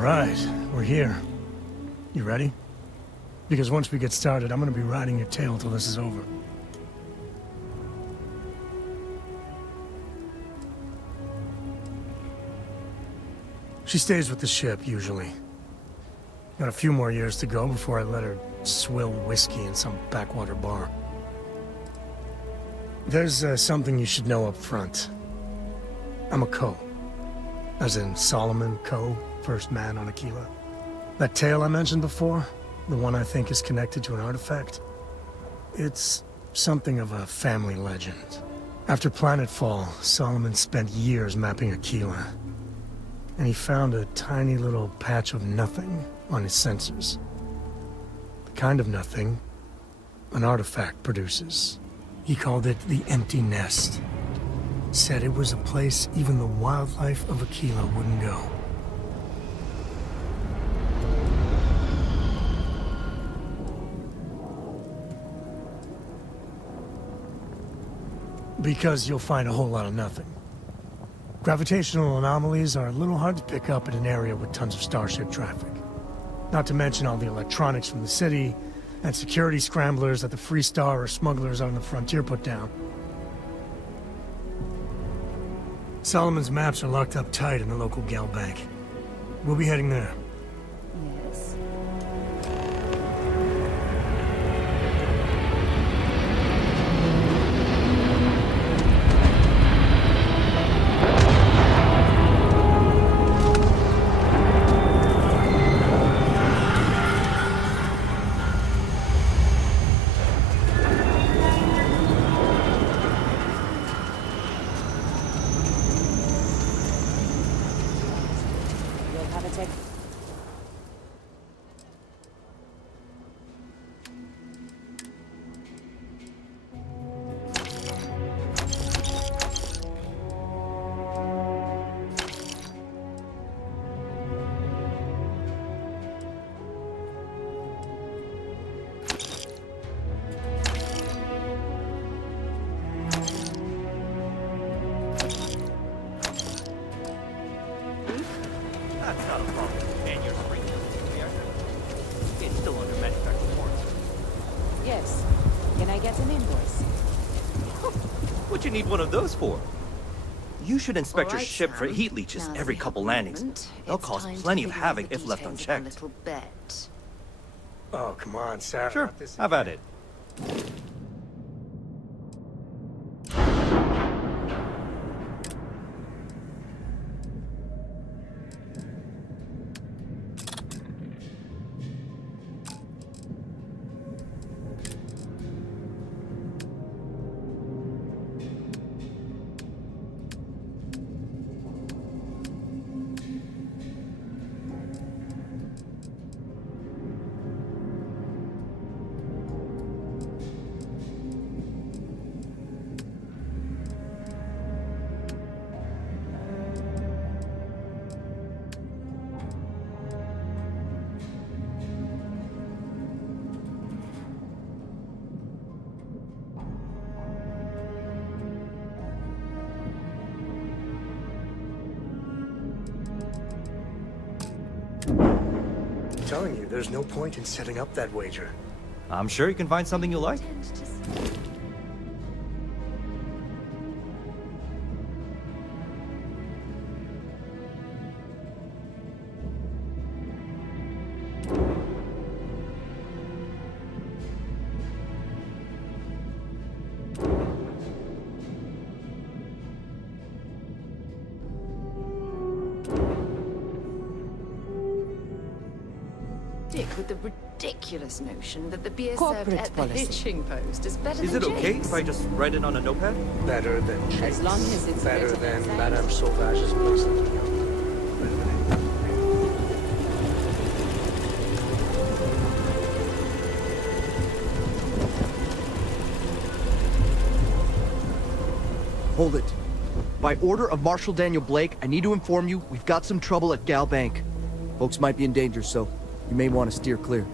right, we're here. You ready? Because once we get started, I'm gonna be riding your tail till this is over. She stays with the ship, usually. Got a few more years to go before I let her swill whiskey in some backwater bar. There's something you should know up front. I'm a Co. As in Solomon Co., first man on Aquila. That tale I mentioned before, the one I think is connected to an artifact, it's something of a family legend. After Planetfall, Solomon spent years mapping Aquila, and he found a tiny little patch of nothing on his sensors. The kind of nothing an artifact produces. He called it the Empty Nest. Said it was a place even the wildlife of Aquila wouldn't go. Because you'll find a whole lot of nothing. Gravitational anomalies are a little hard to pick up in an area with tons of starship traffic. Not to mention all the electronics from the city, and security scramblers that the Free Star or smugglers on the frontier put down. Solomon's maps are locked up tight in the local gal bank. We'll be heading there. Yes. That's not a problem. And your spring it's still under manufacturer warranty. Yes. Can I get an invoice? What'd you need one of those for? You should inspect your Alright, ship for Sam. heat leeches Now that every we have couple a landings. moment, They'll it's cause time to plenty of figure out havoc the if left details of our unchecked. little bet. Oh, come on, Sarah. Sure, have at it. I'm telling you, there's no point in setting up that wager. I'm sure you can find something you like. Dick with the ridiculous notion that the beer Corporate served at the policy. hitching post is better Is than it okay Jake's. if I just write it on a notepad? Better than Jake's. As long as it's better written than exactly. Madame Sauvage's bracelet. Hold it. By order of Marshal Daniel Blake, I need to inform you we've got some trouble at Gal Bank. Folks might be in danger, so you may want to steer clear.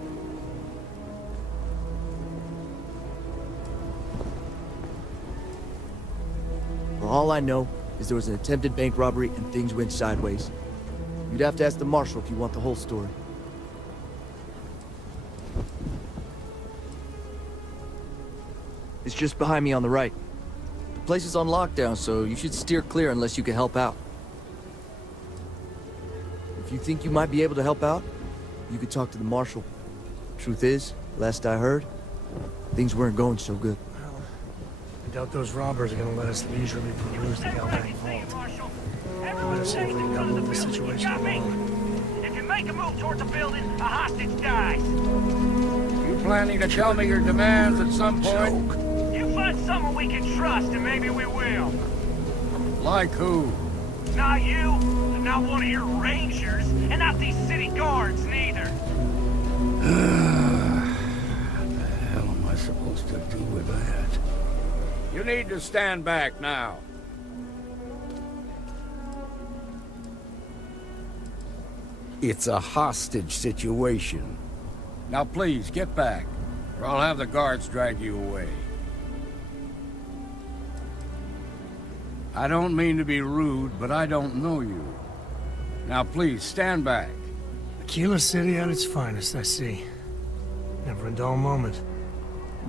Well, all I know is there was an attempted bank robbery and things went sideways. You'd have to ask the Marshal if you want the whole story. It's just behind me on the right. The place is on lockdown, so you should steer clear unless you can help out. If you think you might be able to help out, you could talk to the Marshal. Truth is, last I heard, things weren't going so good. Well, I doubt those robbers are gonna let us leisurely peruse the Galbank vault. Better see if we can unload the situation alone. If you make a move towards the building, a hostage dies. You planning to tell me your demands at some point? You find someone we can trust, and maybe we will. Like who? Not you, not one of your rangers, and not these city guards, neither. What the hell am I supposed to do with that? You need to stand back now. It's a hostage situation. Now please, get back, or I'll have the guards drag you away. I don't mean to be rude, but I don't know you. Now please, stand back. Aquila City at its finest, I see. Never a dull moment.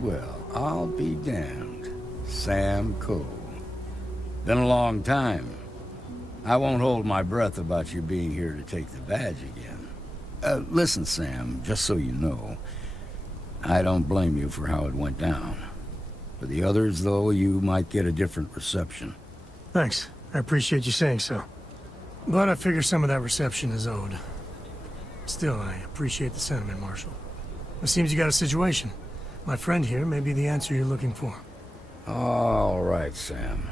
Well, I'll be damned. Sam Coe. Been a long time. I won't hold my breath about you being here to take the badge again. Listen, Sam, just so you know, I don't blame you for how it went down. For the others, though, you might get a different reception. Thanks. I appreciate you saying so. But I figure some of that reception is owed. Still, I appreciate the sentiment, Marshal. It seems you got a situation. My friend here may be the answer you're looking for. All right, Sam.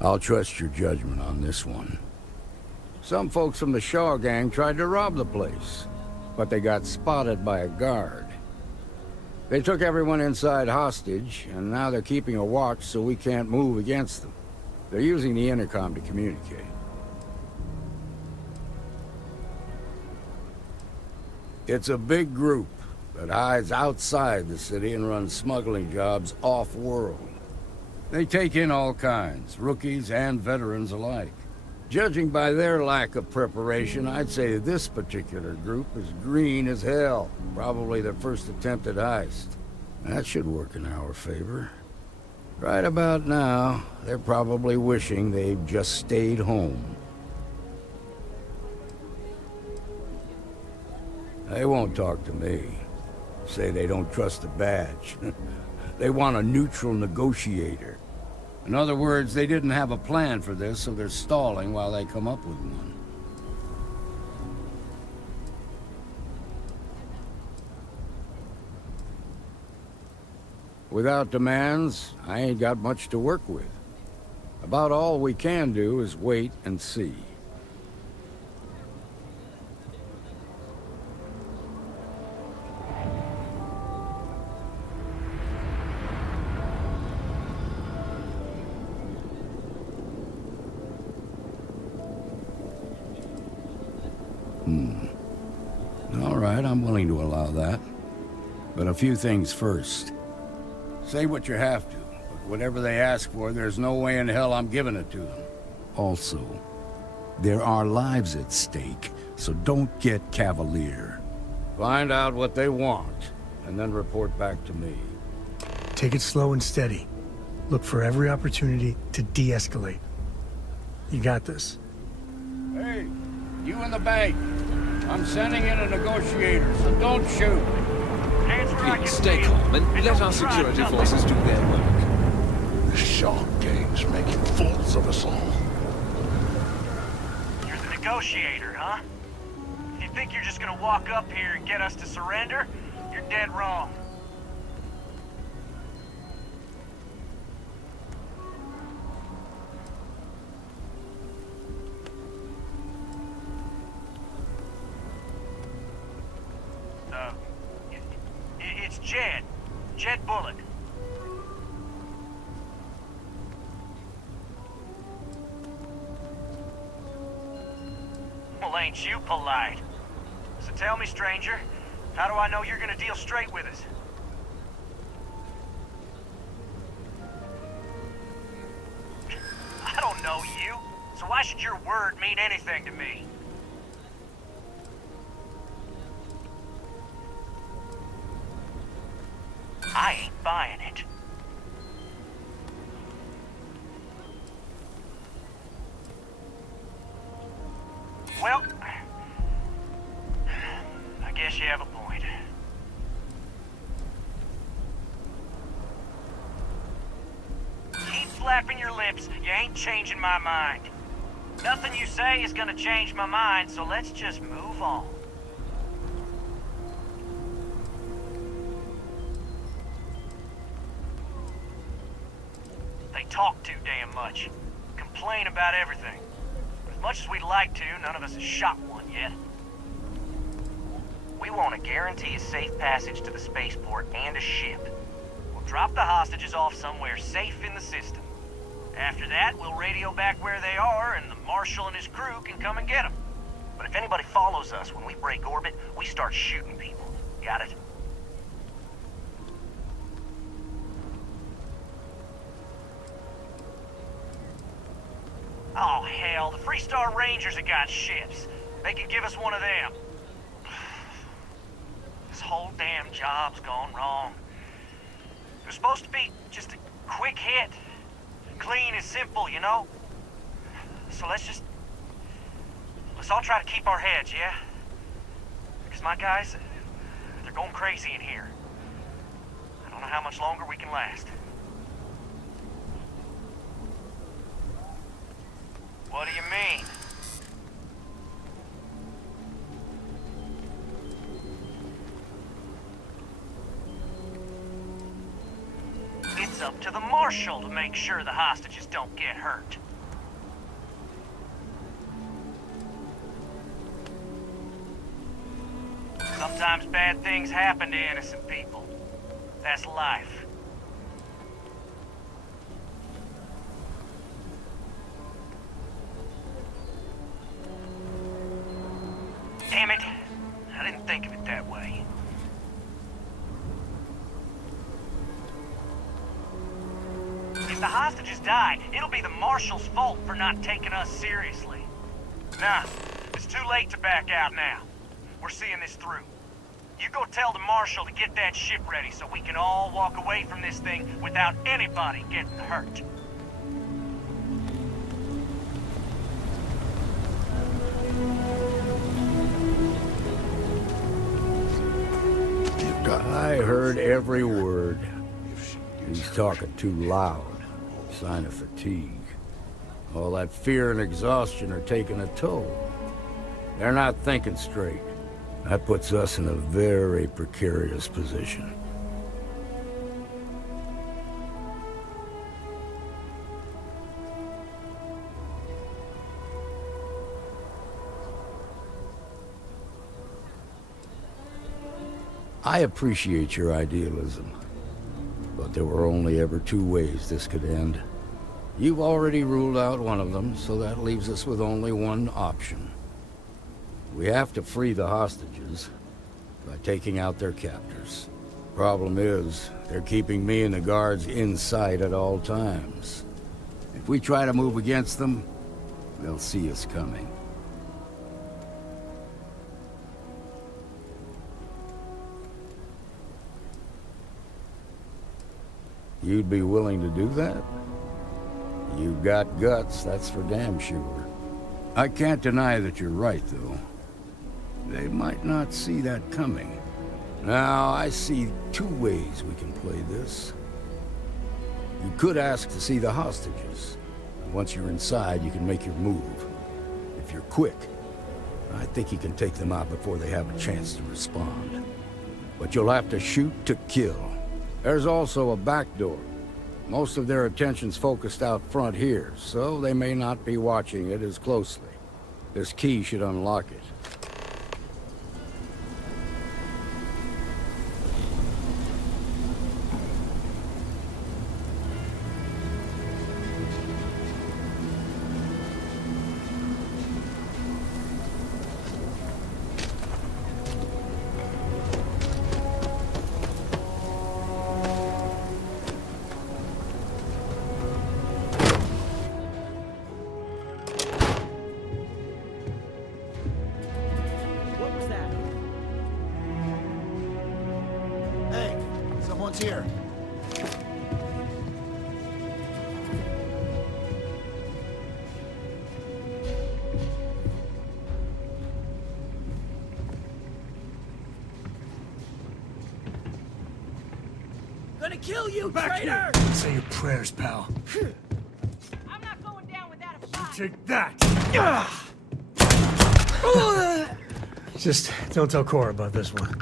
I'll trust your judgment on this one. Some folks from the Shaw gang tried to rob the place, but they got spotted by a guard. They took everyone inside hostage, and now they're keeping a watch so we can't move against them. They're using the intercom to communicate. It's a big group that hides outside the city and runs smuggling jobs off-world. They take in all kinds, rookies and veterans alike. Judging by their lack of preparation, I'd say this particular group is green as hell. Probably their first attempt at heist. That should work in our favor. Right about now, they're probably wishing they'd just stayed home. They won't talk to me. Say they don't trust the badge. They want a neutral negotiator. In other words, they didn't have a plan for this, so they're stalling while they come up with one. Without demands, I ain't got much to work with. About all we can do is wait and see. All right, I'm willing to allow that. But a few things first. Say what you have to, but whatever they ask for, there's no way in hell I'm giving it to them. Also, there are lives at stake, so don't get cavalier. Find out what they want, and then report back to me. Take it slow and steady. Look for every opportunity to de-escalate. You got this. Hey, you in the bank. I'm sending in a negotiator, so don't shoot. Hands where I can Please stay see 'em, calm and let don't our try security nothing. forces do their work. The Shark Gang's making fools of us all. You're the negotiator, huh? If you think you're just gonna walk up here and get us to surrender, you're dead wrong. It's Jed. Jed Bullock. Well, ain't you polite? So tell me, stranger, how do I know you're gonna deal straight with us? I don't know you, so why should your word mean anything to me? I ain't buying it. Well, I guess you have a point. Keep flapping your lips. You ain't changing my mind. Nothing you say is gonna change my mind, so let's just move on. They talk too damn much. Complain about everything. As much as we'd like to, none of us has shot one yet. We want to guarantee a safe passage to the spaceport and a ship. We'll drop the hostages off somewhere safe in the system. After that, we'll radio back where they are, and the Marshal and his crew can come and get them. But if anybody follows us when we break orbit, we start shooting people. Got it? Oh, hell, the Freestar Rangers have got ships. They can give us one of them. This whole damn job's gone wrong. It was supposed to be just a quick hit. Clean and simple, you know? So let's all try to keep our heads, yeah? Because my guys, they're going crazy in here. I don't know how much longer we can last. What do you mean? It's up to the Marshal to make sure the hostages don't get hurt. Sometimes bad things happen to innocent people. That's life. Damn it. I didn't think of it that way. If the hostages die, it'll be the Marshal's fault for not taking us seriously. Nah, it's too late to back out now. We're seeing this through. You go tell the Marshal to get that ship ready so we can all walk away from this thing without anybody getting hurt. I heard every word. He's talking too loud. Sign of fatigue. All that fear and exhaustion are taking a toll. They're not thinking straight. That puts us in a very precarious position. I appreciate your idealism, but there were only ever two ways this could end. You've already ruled out one of them, so that leaves us with only one option. We have to free the hostages by taking out their captors. Problem is, they're keeping me and the guards in sight at all times. If we try to move against them, they'll see us coming. You'd be willing to do that? You've got guts, that's for damn sure. I can't deny that you're right, though. They might not see that coming. Now, I see two ways we can play this. You could ask to see the hostages. Once you're inside, you can make your move. If you're quick, I think you can take them out before they have a chance to respond. But you'll have to shoot to kill. There's also a back door. Most of their attention's focused out front here, so they may not be watching it as closely. This key should unlock it. Someone's here. Gonna kill you, Back here! Say your prayers, pal. I'm not going down without a fight. Take that! Just don't tell Cora about this one.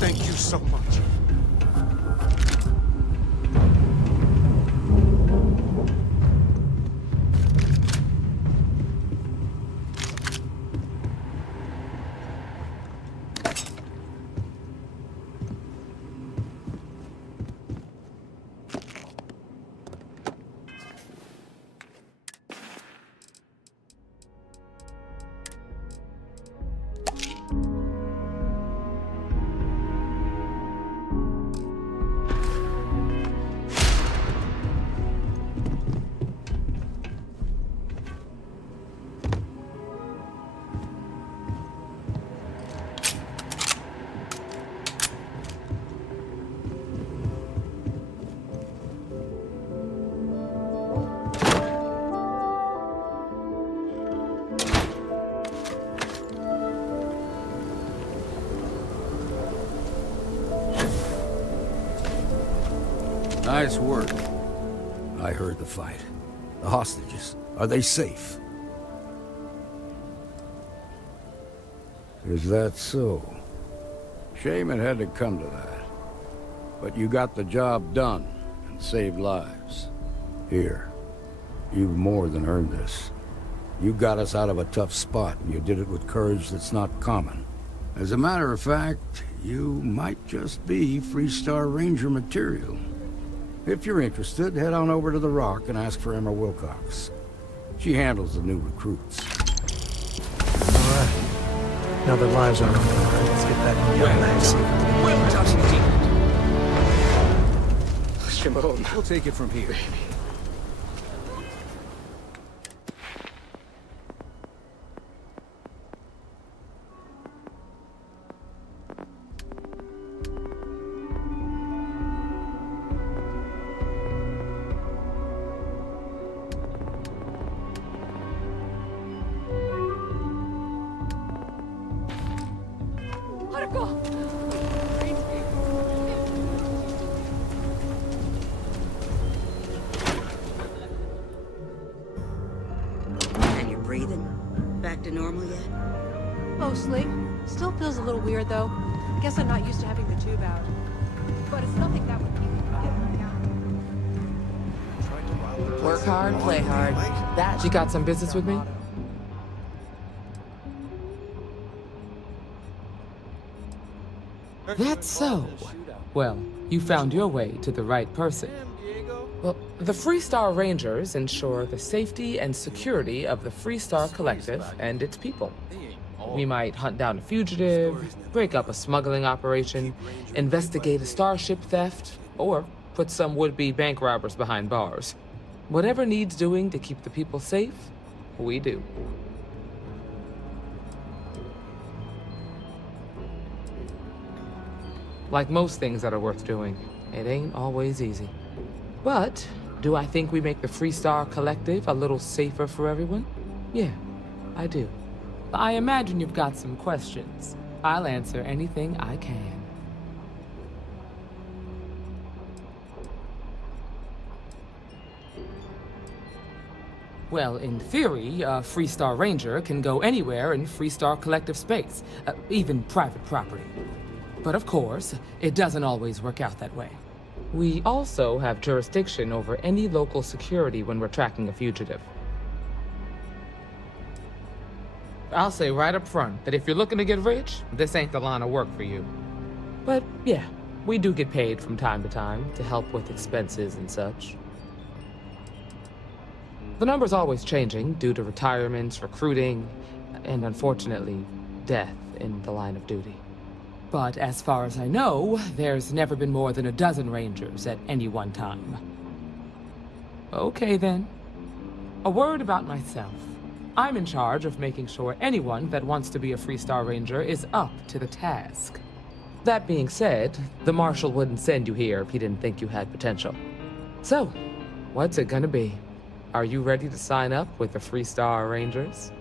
Thank you so much. Nice work. I heard the fight. The hostages, are they safe? Is that so? Shame it had to come to that. But you got the job done and saved lives. Here, you've more than earned this. You got us out of a tough spot, and you did it with courage that's not common. As a matter of fact, you might just be Freestar Ranger material. If you're interested, head on over to the Rock and ask for Emma Wilcox. She handles the new recruits. All right. Now their lives are on the line, let's get back to the Maxie. Shimon. We'll take it from here. Let her go! And you're breathing? Back to normal yet? Mostly. Still feels a little weird, though. Guess I'm not used to having the tube out. But it's nothing that would keep me from getting out. Work hard, play hard. That you got some business with me? That's so. Well, you found your way to the right person. Well, the Freestar Rangers ensure the safety and security of the Freestar Collective and its people. We might hunt down a fugitive, break up a smuggling operation, investigate a starship theft, or put some would-be bank robbers behind bars. Whatever needs doing to keep the people safe, we do. Like most things that are worth doing, it ain't always easy. But do I think we make the Freestar Collective a little safer for everyone? Yeah, I do. I imagine you've got some questions. I'll answer anything I can. Well, in theory, a Freestar Ranger can go anywhere in Freestar Collective space, even private property. But of course, it doesn't always work out that way. We also have jurisdiction over any local security when we're tracking a fugitive. I'll say right up front that if you're looking to get rich, this ain't the line of work for you. But yeah, we do get paid from time to time to help with expenses and such. The number's always changing due to retirements, recruiting, and unfortunately, death in the line of duty. But as far as I know, there's never been more than a dozen Rangers at any one time. Okay then. A word about myself. I'm in charge of making sure anyone that wants to be a Freestar Ranger is up to the task. That being said, the Marshal wouldn't send you here if he didn't think you had potential. So, what's it gonna be? Are you ready to sign up with the Freestar Rangers?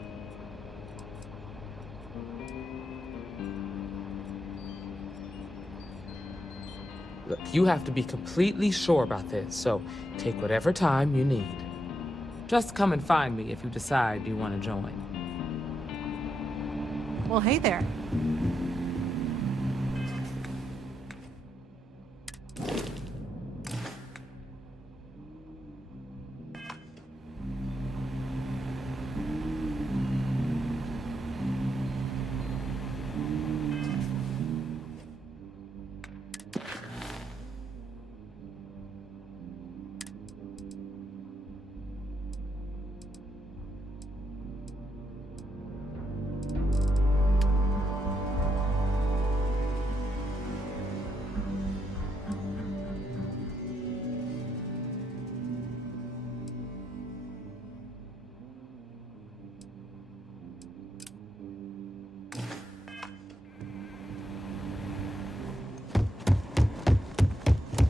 Look, you have to be completely sure about this, so take whatever time you need. Just come and find me if you decide you want to join. Well, hey there.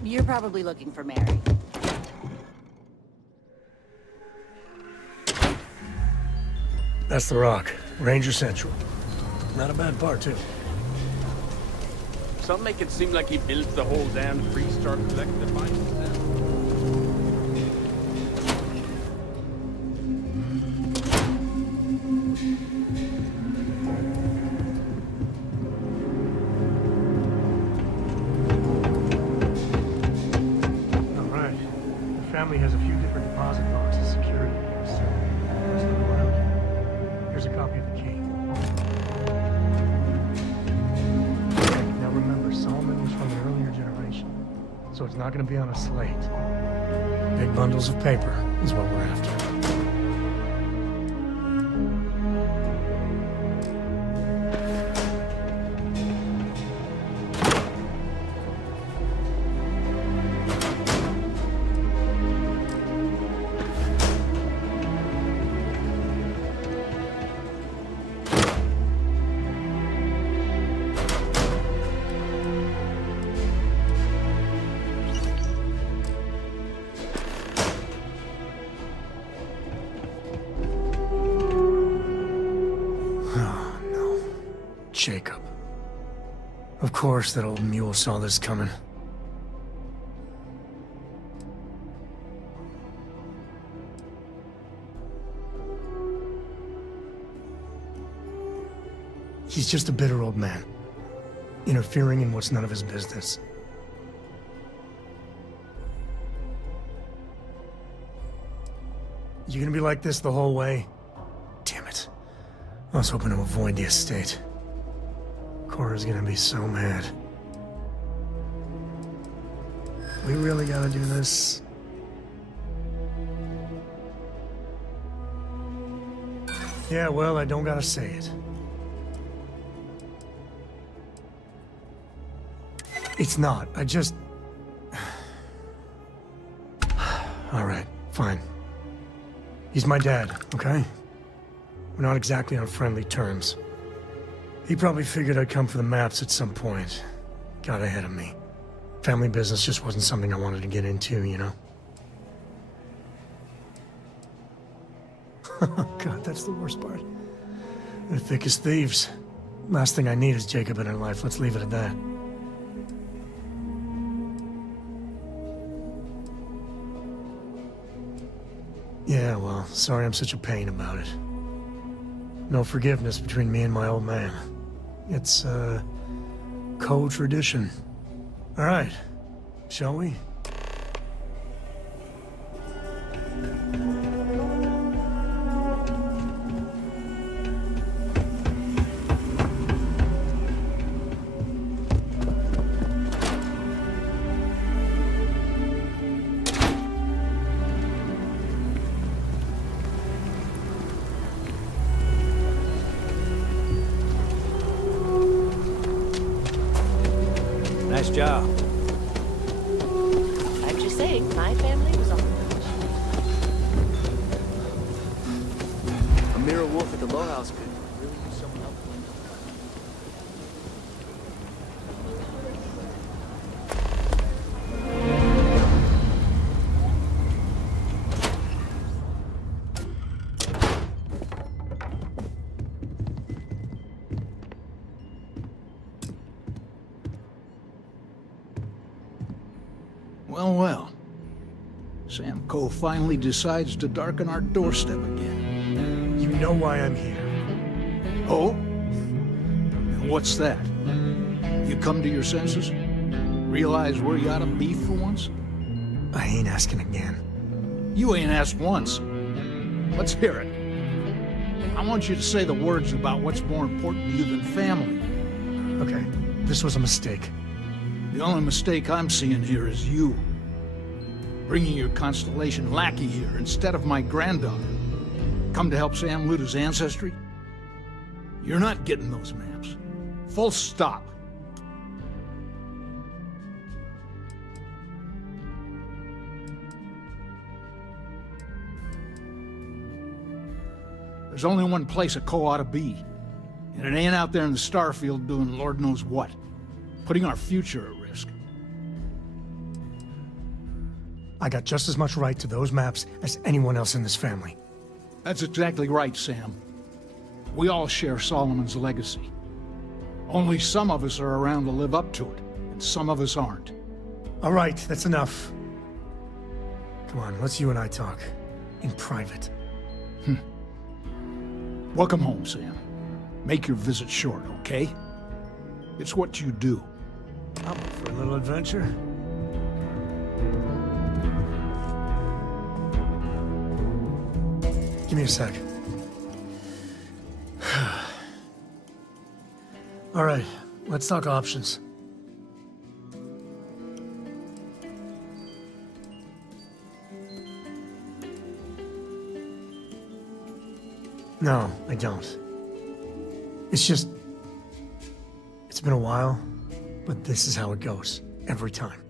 You're probably looking for Mary. That's the Rock. Ranger Central. Not a bad part, too. Some make it seem like he built the whole damn Freestar Collective by himself. Family has a few different deposit boxes secured here, so let's look around. Here's a copy of the key. Now remember, Solomon was from an earlier generation, so it's not going to be on a slate. Big bundles of paper is what we're after. Jacob. Of course that old mule saw this coming. He's just a bitter old man, interfering in what's none of his business. You gonna be like this the whole way? Damn it. I was hoping to avoid the estate. Cora's gonna be so mad. We really gotta do this? Yeah, well, I don't gotta say it. It's not. I just... Alright, fine. He's my dad, okay? We're not exactly on friendly terms. He probably figured I'd come for the maps at some point. Got ahead of me. Family business just wasn't something I wanted to get into, you know? God, that's the worst part. They're thick as thieves. Last thing I need is Jacob in her life. Let's leave it at that. Yeah, well, sorry I'm such a pain about it. No forgiveness between me and my old man. It's, co-tradition. All right, shall we? Nice job. I'd just say, my family was on the A mirror wolf at the low house could really use someone helpful. Well, well. Sam Coe finally decides to darken our doorstep again. You know why I'm here. Oh? And what's that? You come to your senses? Realize where you ought to be for once? I ain't asking again. You ain't asked once. Let's hear it. I want you to say the words about what's more important to you than family. Okay, this was a mistake. The only mistake I'm seeing here is you. Bringing your Constellation lackey here instead of my granddaughter. Come to help Sam loot his ancestry? You're not getting those maps. Full stop. There's only one place a Coe ought to be. And it ain't out there in the Starfield doing Lord knows what. Putting our future at risk. I got just as much right to those maps as anyone else in this family. That's exactly right, Sam. We all share Solomon's legacy. Only some of us are around to live up to it, and some of us aren't. All right, that's enough. Come on, let's you and I talk. In private. Welcome home, Sam. Make your visit short, okay? It's what you do. I'm up for a little adventure. Give me a sec. All right, let's talk options. No, I don't. It's been a while, but this is how it goes, every time.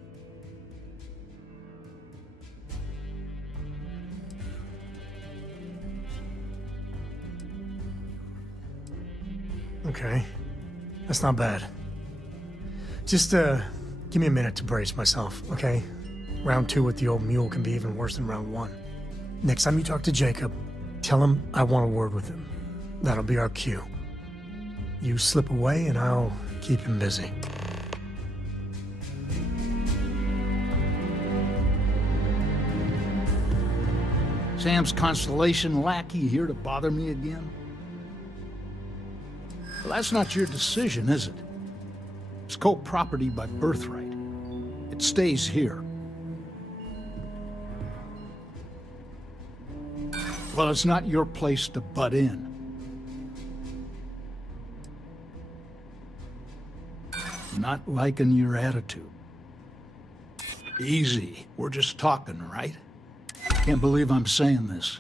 Okay, that's not bad. Just, give me a minute to brace myself, okay? Round 2 with the old mule can be even worse than round 1. Next time you talk to Jacob, tell him I want a word with him. That'll be our cue. You slip away and I'll keep him busy. Sam's Constellation lackey here to bother me again? Well, that's not your decision, is it? It's Coe property by birthright. It stays here. Well, it's not your place to butt in. Not liking your attitude. Easy. We're just talking, right? Can't believe I'm saying this.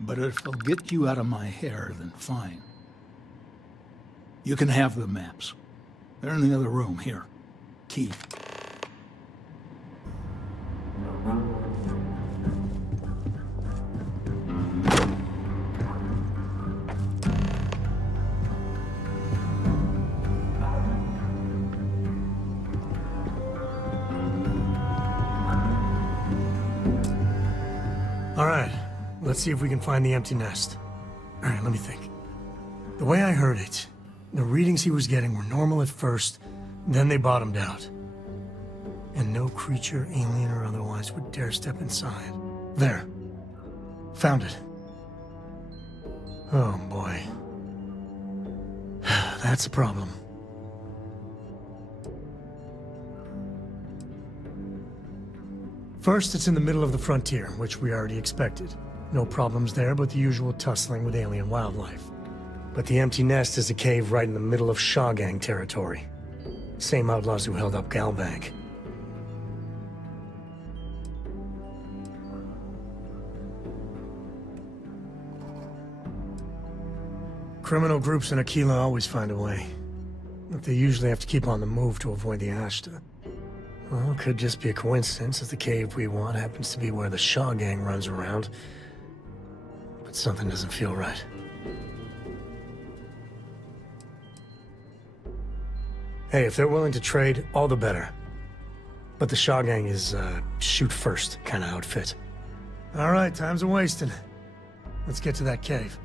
But if it'll get you out of my hair, then fine. You can have the maps. They're in the other room, here. Key. All right, let's see if we can find the empty nest. All right, let me think. The way I heard it, the readings he was getting were normal at first, then they bottomed out. And no creature, alien or otherwise, would dare step inside. There. Found it. Oh, boy. That's a problem. First, it's in the middle of the frontier, which we already expected. No problems there, but the usual tussling with alien wildlife. But the empty nest is a cave right in the middle of Shawgang territory. Same outlaws who held up Galbank. Criminal groups in Aquila always find a way. But they usually have to keep on the move to avoid the Ashta. Well, it could just be a coincidence that the cave we want happens to be where the Shaw gang runs around. But something doesn't feel right. Hey, if they're willing to trade, all the better. But the Shaw gang is, shoot first kind of outfit. All right, time's a wasting. Let's get to that cave.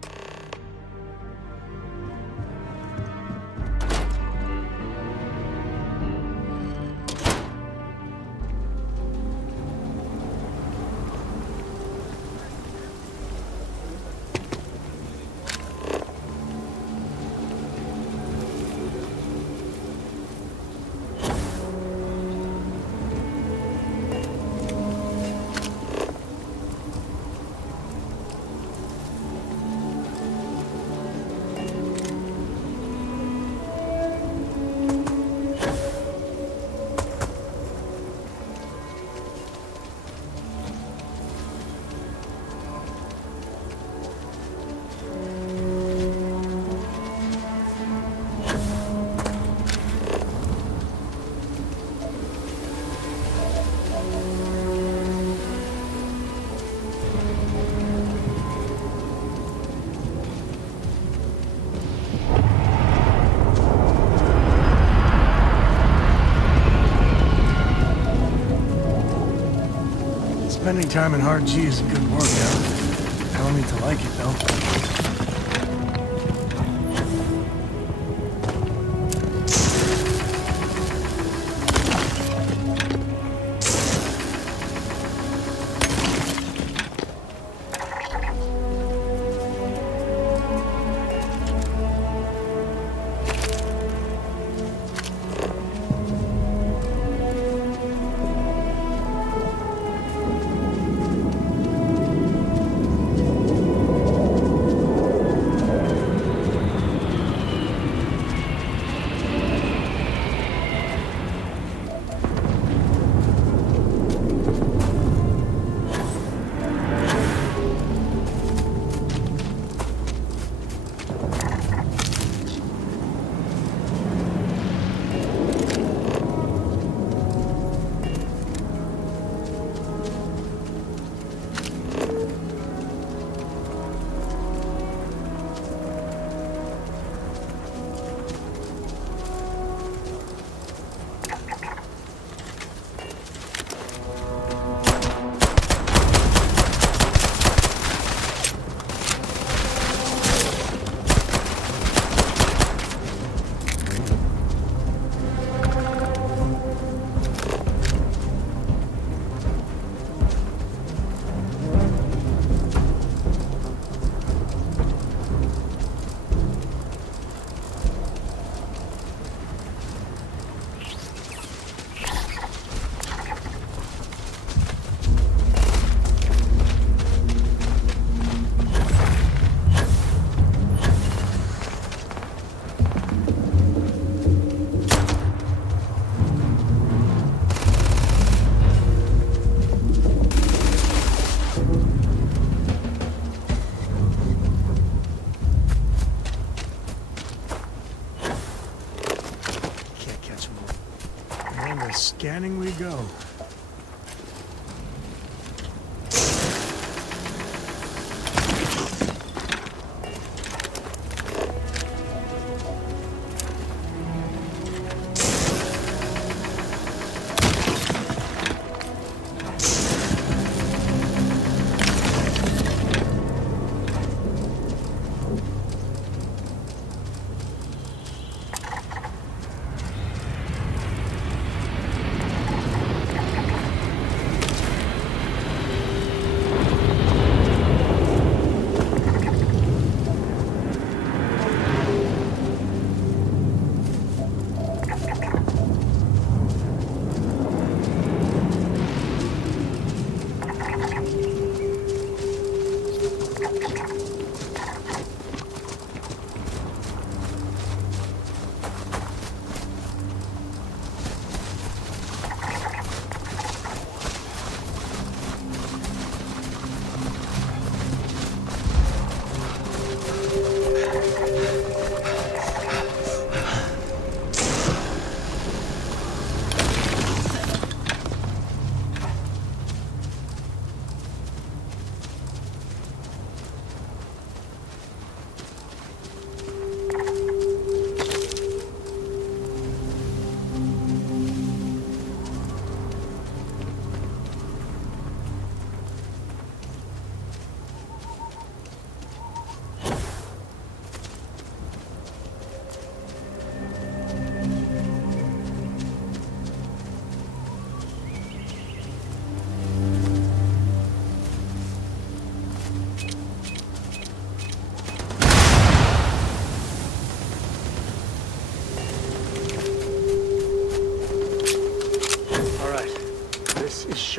Spending time in hard G is a good workout. I don't need to like it, though. Scanning we go.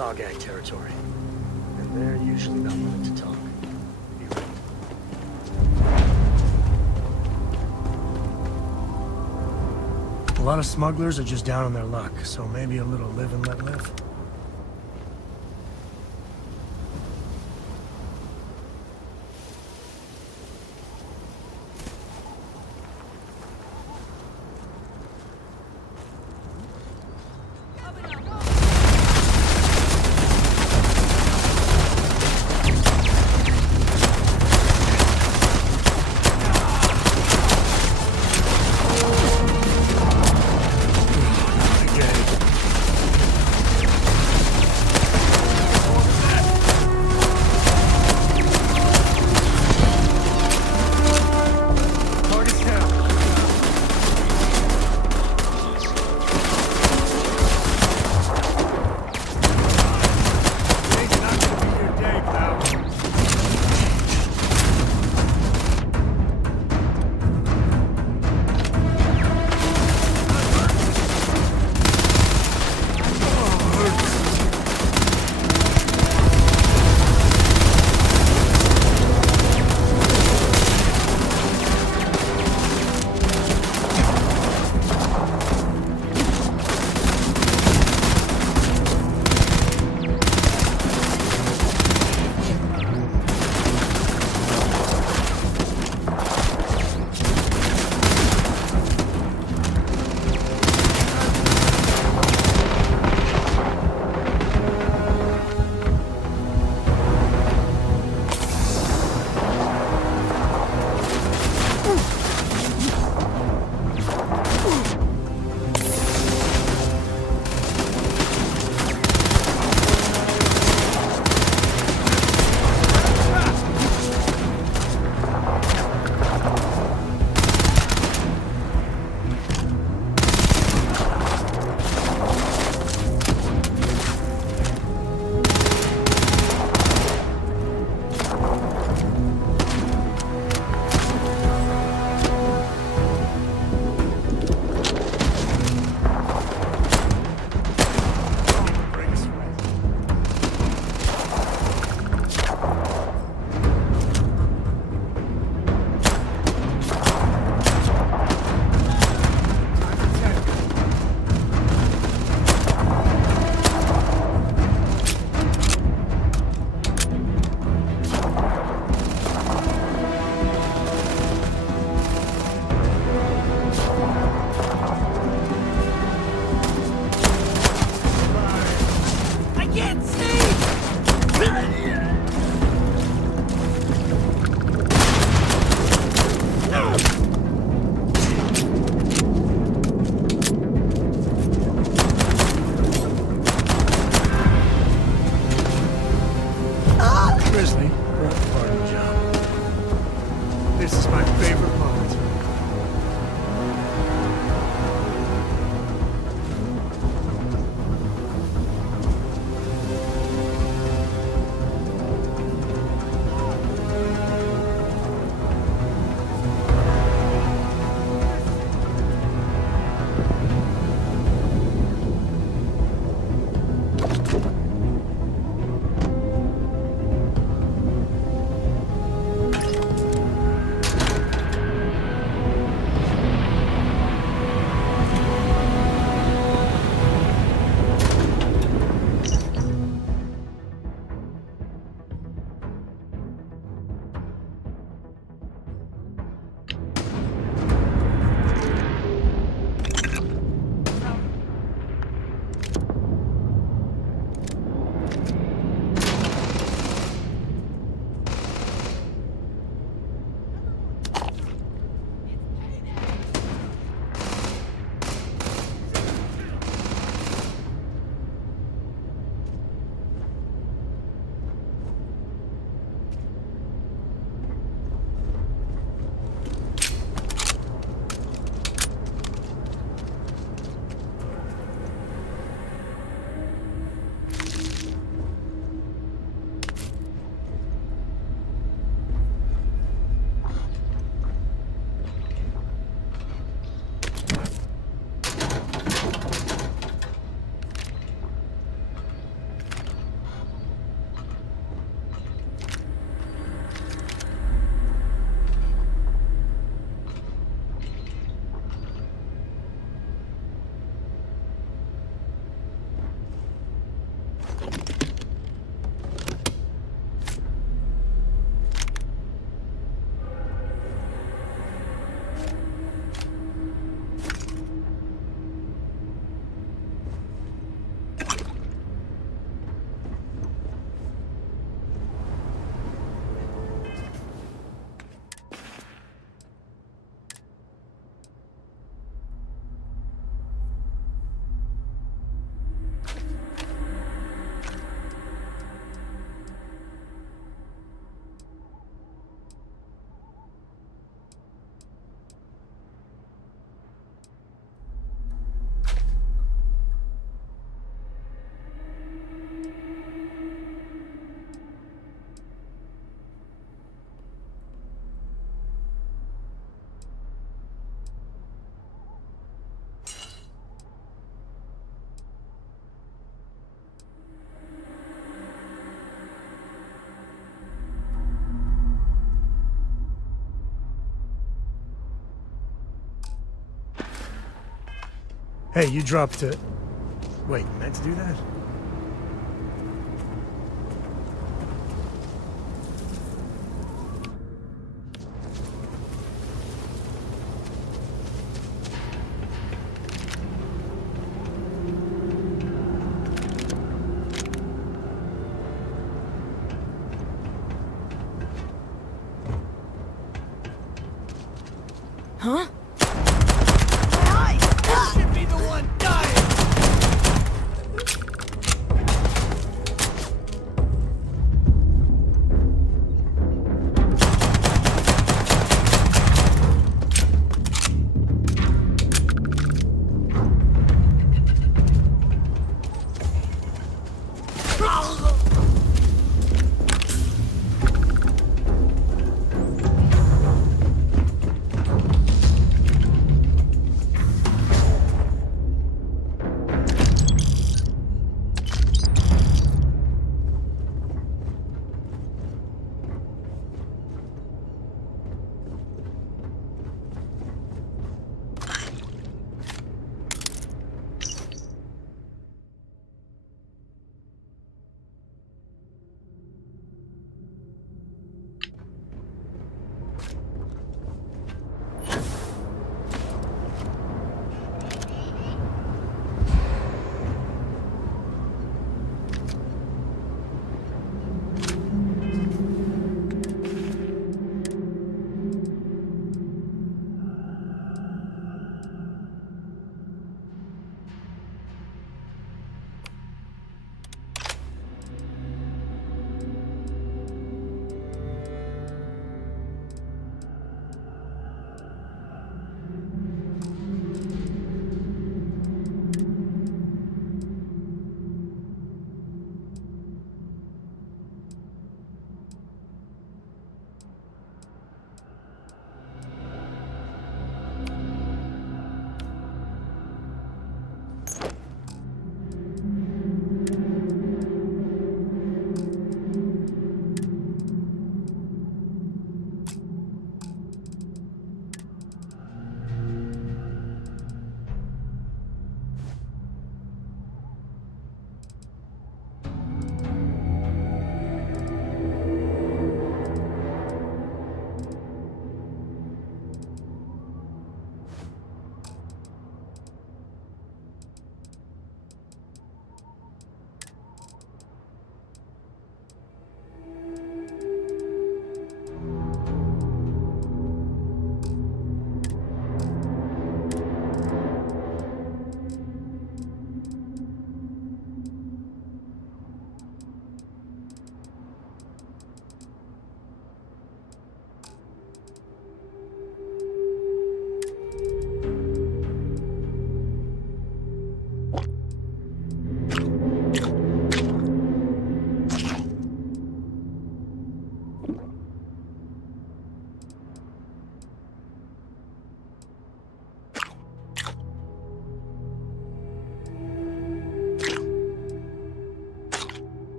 Shaw Gang territory. And they're usually not willing to talk. You ready? A lot of smugglers are just down on their luck, so maybe a little live and let live. Hey, you dropped it. Wait, meant to do that? Huh? Should be the one dying!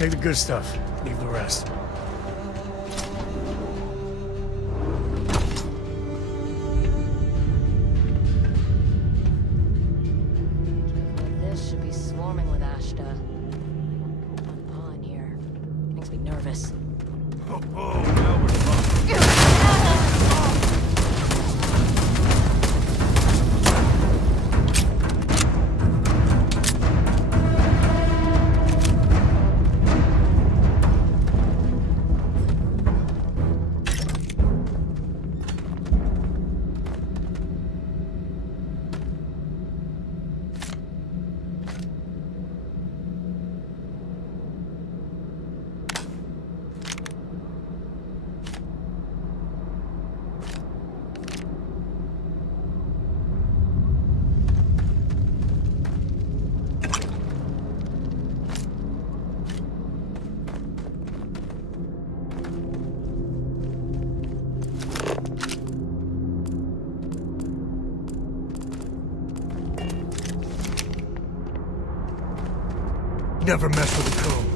Take the good stuff. Leave the rest. This should be swarming with Ashta. One paw in here. Makes me nervous. Oh, now we're talking. Never mess with a cone.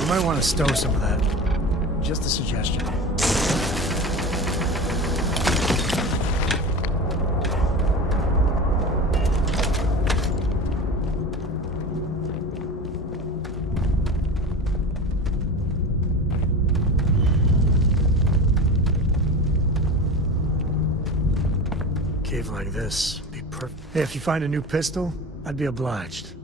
You might want to stow some of that. Just a suggestion. Cave like this, be perfect. Hey, if you find a new pistol, I'd be obliged.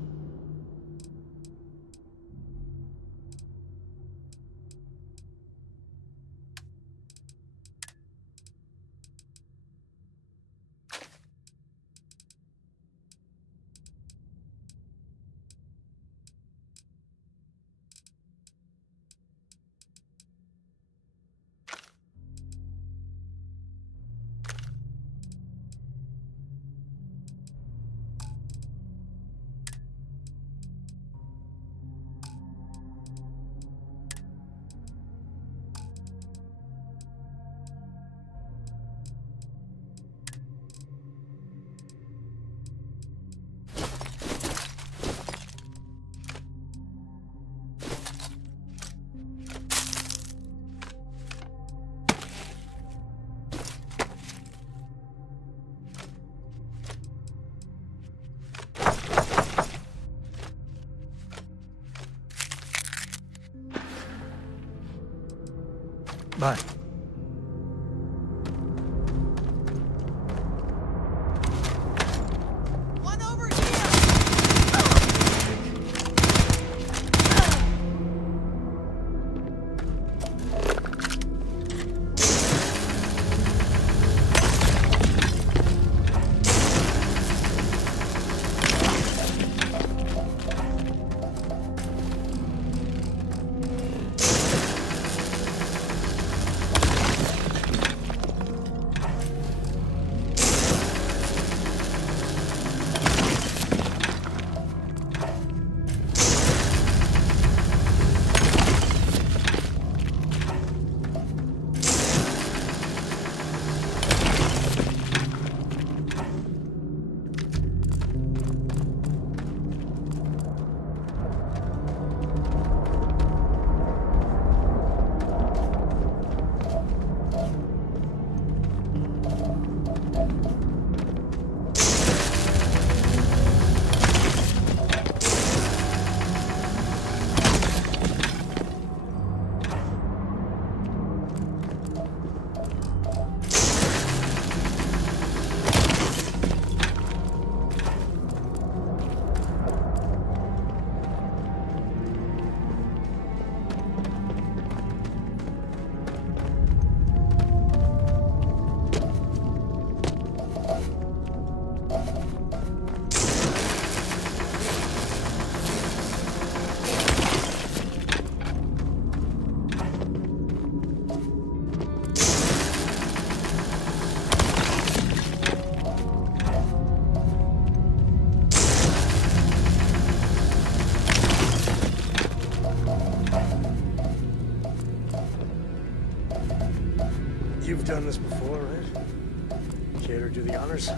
Bye. You've done this before, right? Care to do the honors?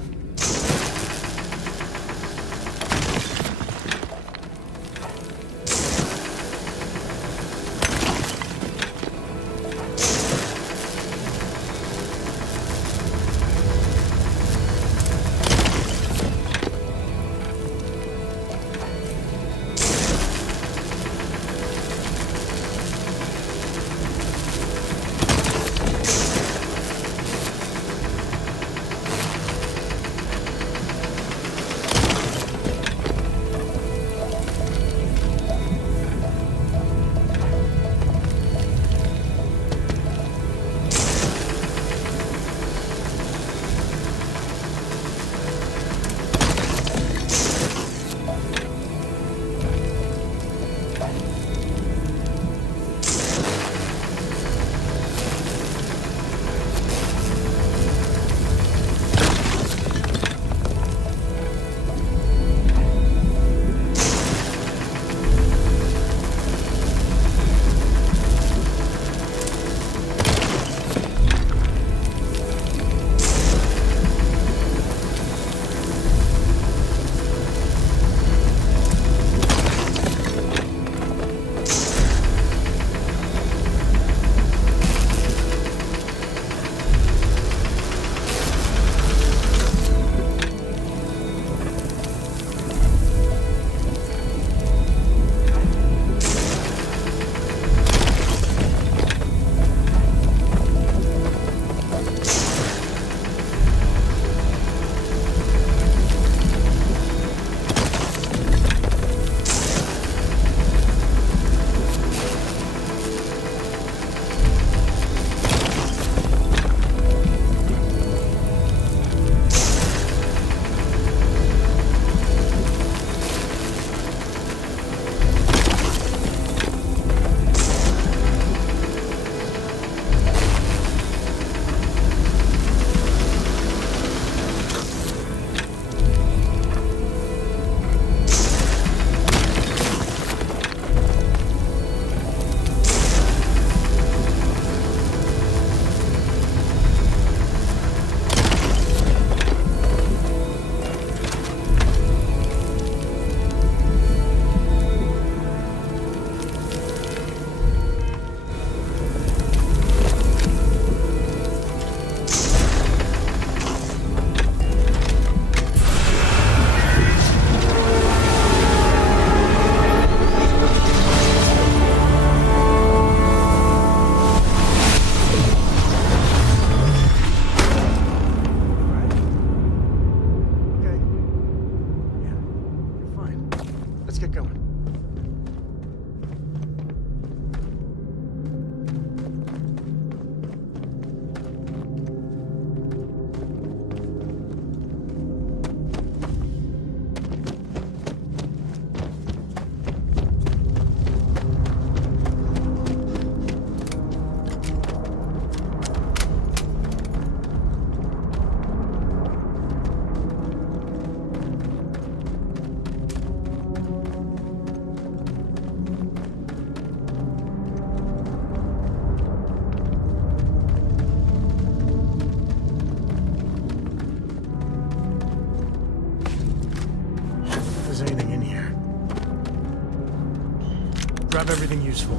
grab everything useful.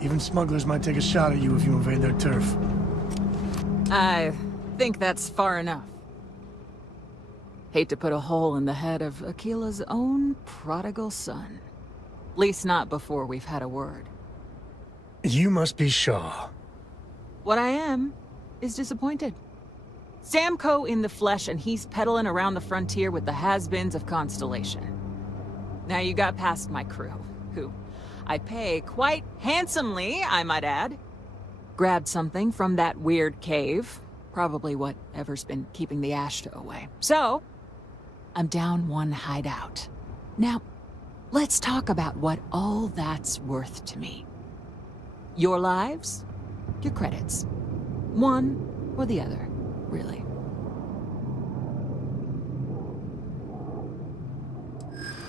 Even smugglers might take a shot at you if you invade their turf. I think that's far enough. Hate to put a hole in the head of Aquila's own prodigal son. At least not before we've had a word. You must be Shaw. What I am is disappointed. Samco in the flesh, and he's peddling around the frontier with the has-beens of Constellation. Now you got past my crew, who I pay quite handsomely, I might add. Grabbed something from that weird cave. Probably whatever's been keeping the Ashta away. So, I'm down one hideout. Now, let's talk about what all that's worth to me. Your lives, your credits. One or the other, really.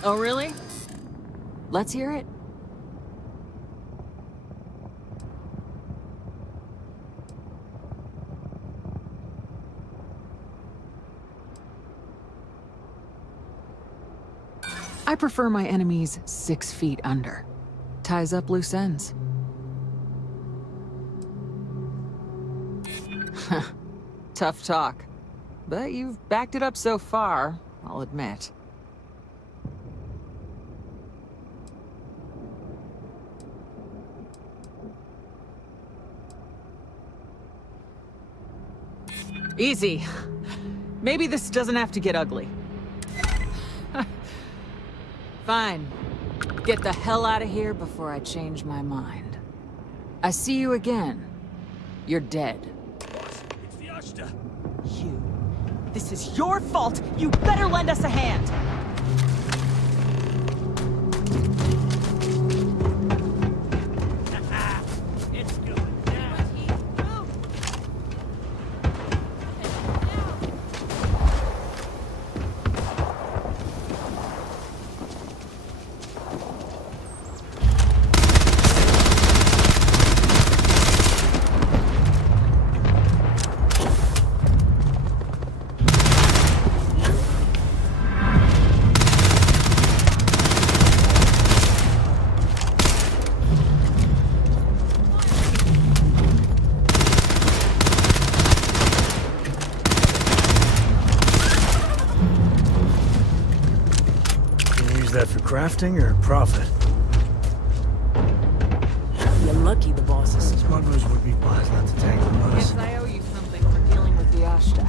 Oh, really? Let's hear it. I prefer my enemies 6 feet under. Ties up loose ends. Tough talk. But you've backed it up so far, I'll admit. Easy. Maybe this doesn't have to get ugly. Fine. Get the hell out of here before I change my mind. I see you again. You're dead. It's the Ashta. You. This is your fault! You better lend us a hand! It's going down. That for crafting or profit? You're lucky the boss is... Smugglers would be wise not to tangle us. Guess I owe you something for dealing with the Ashta.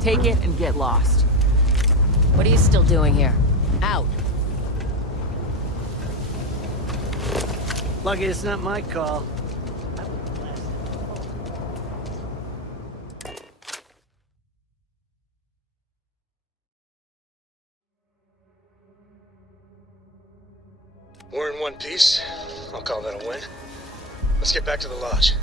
Take it and get lost. What are you still doing here? Out. Lucky it's not my call. We're in one piece. I'll call that a win. Let's get back to the lodge.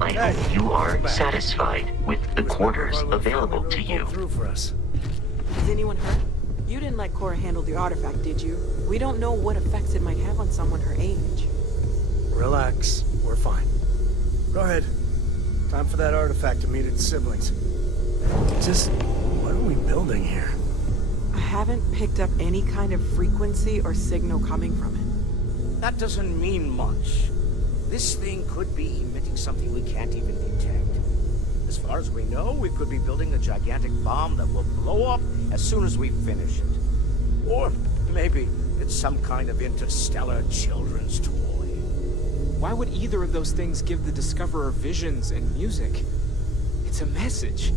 I hope you are satisfied with the quarters available to you. Is anyone hurt? You didn't let Cora handle the artifact, did you? We don't know what effects it might have on someone her age. Relax. We're fine. Go ahead. Time for that artifact to meet its siblings. Just, what are we building here? I haven't picked up any kind of frequency or signal coming from it. That doesn't mean much. This thing could be emitting something we can't even detect. As far as we know, we could be building a gigantic bomb that will blow up as soon as we finish it. Or maybe it's some kind of interstellar children's toy. Why would either of those things give the Discoverer visions and music? It's a message.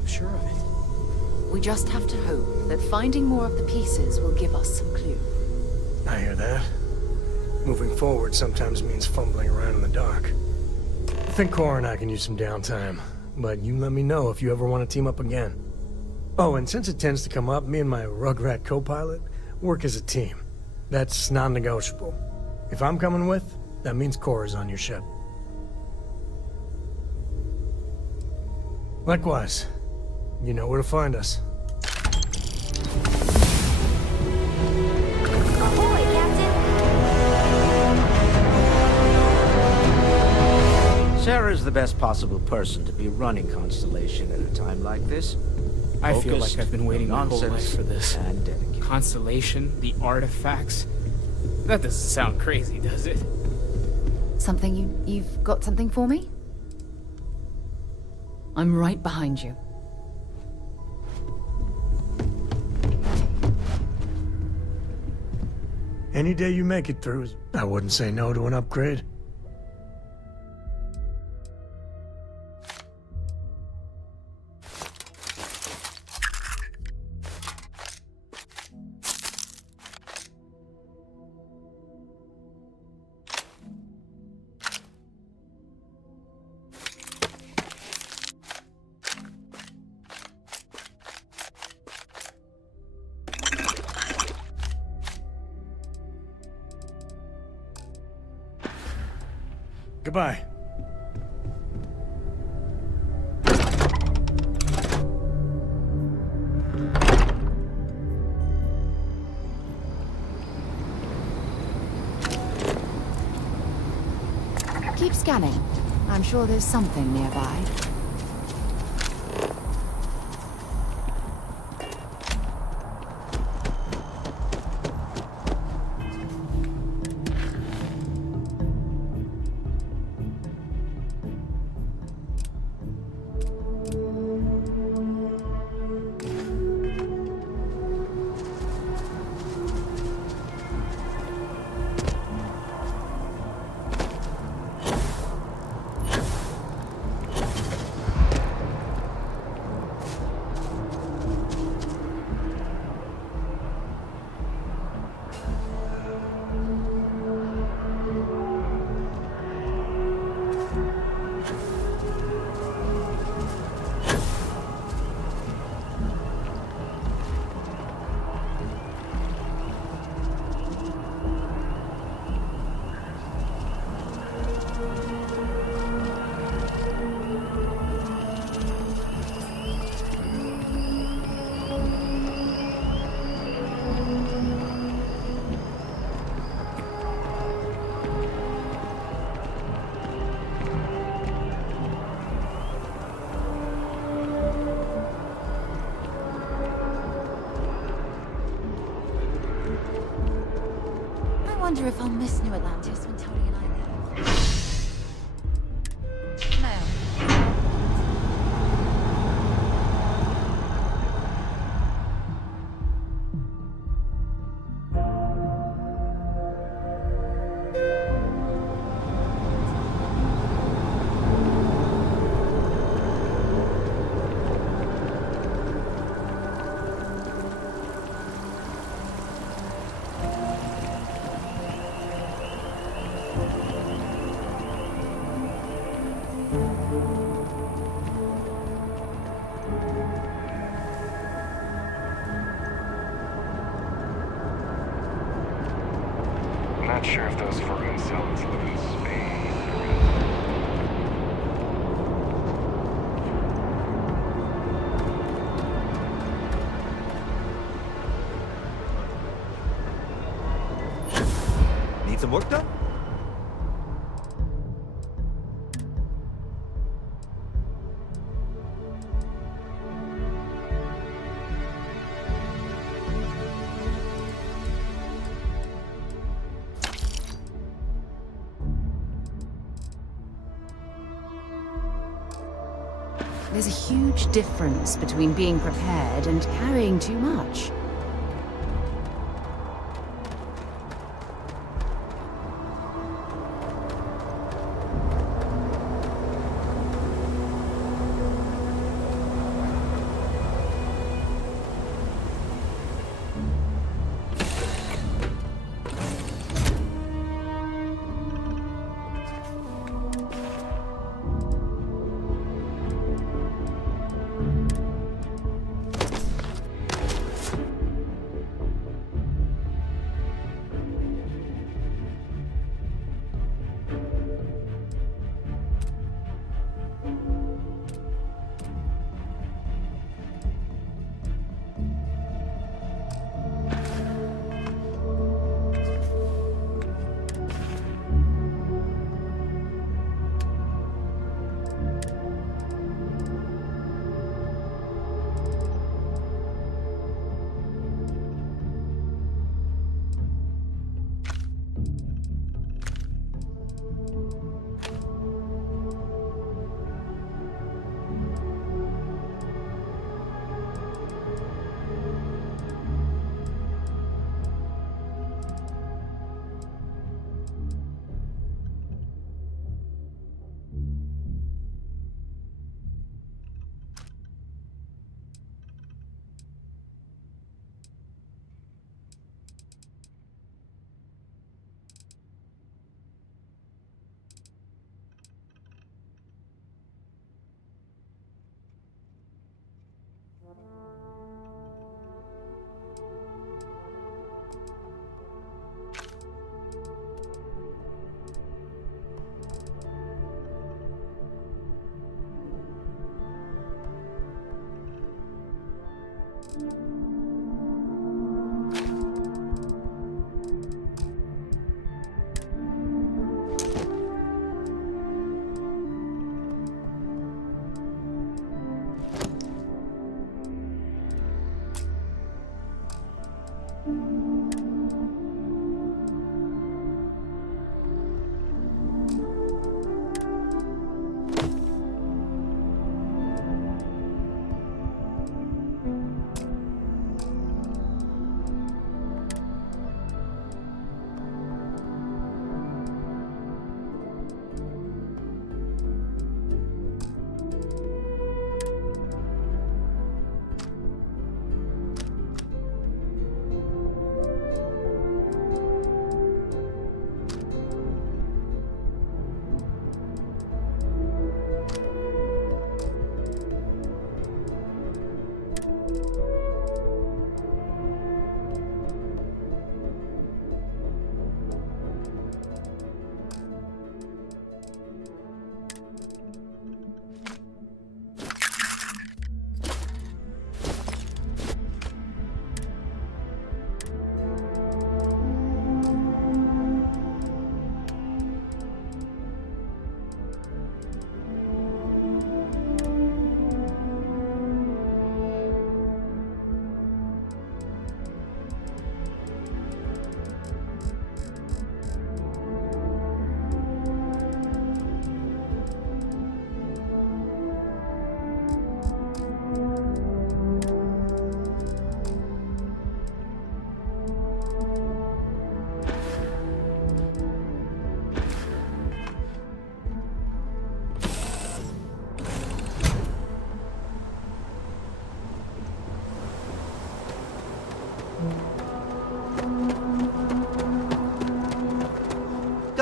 I'm sure of it. We just have to hope that finding more of the pieces will give us some clue. I hear that. Moving forward sometimes means fumbling around in the dark. I think Cora and I can use some downtime, but you let me know if you ever want to team up again. Oh, and since it tends to come up, me and my Rugrat co-pilot work as a team. That's non-negotiable. If I'm coming with, that means Cora's on your ship. Likewise, you know where to find us. Ahoy, Captain! Sarah's the best possible person to be running Constellation at a time like this. I feel like Focused, I've been waiting my whole nonsense, life for this. and dedicated. Constellation, the artifacts. That doesn't sound crazy, does it? Something you've got something for me? I'm right behind you. Any day you make it through, I wouldn't say no to an upgrade. Goodbye. Keep scanning. I'm sure there's something nearby. I wonder if I'll miss New Atlantis when Tony and I leave. No. some work done? There's a huge difference between being prepared and carrying too much.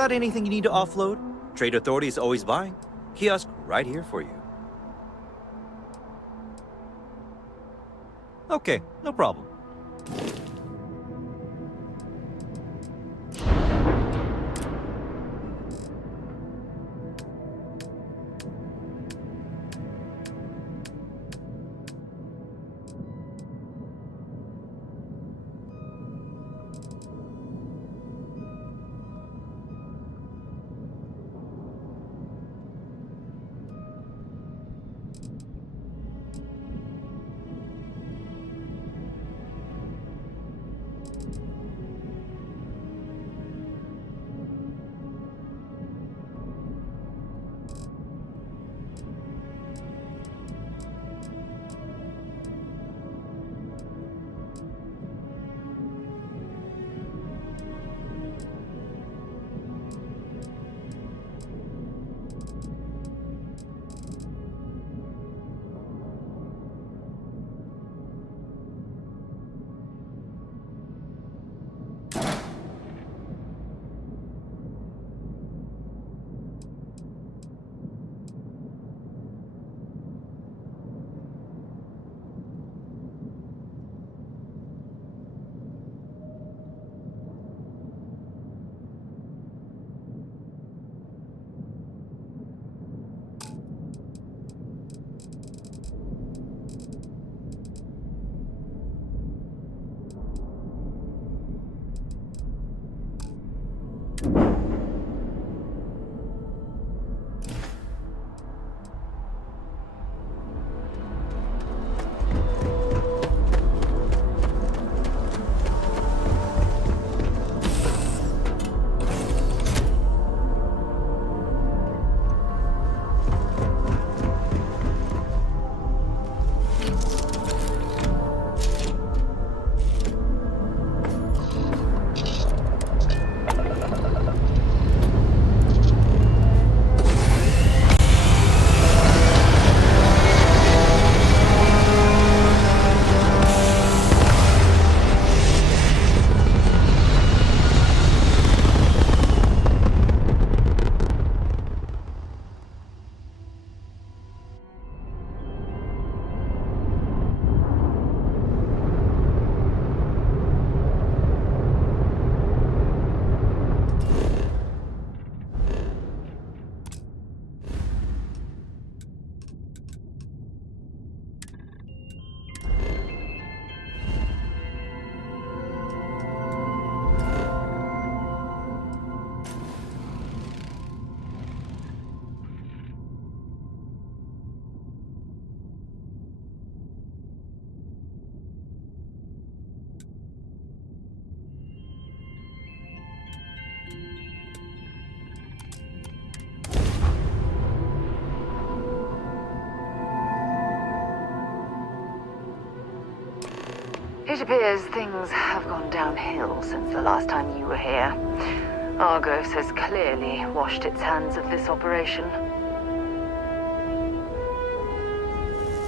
Got anything you need to offload? Trade Authority is always buying. Kiosk right here for you. Okay, no problem. It appears things have gone downhill since the last time you were here. Argos has clearly washed its hands of this operation.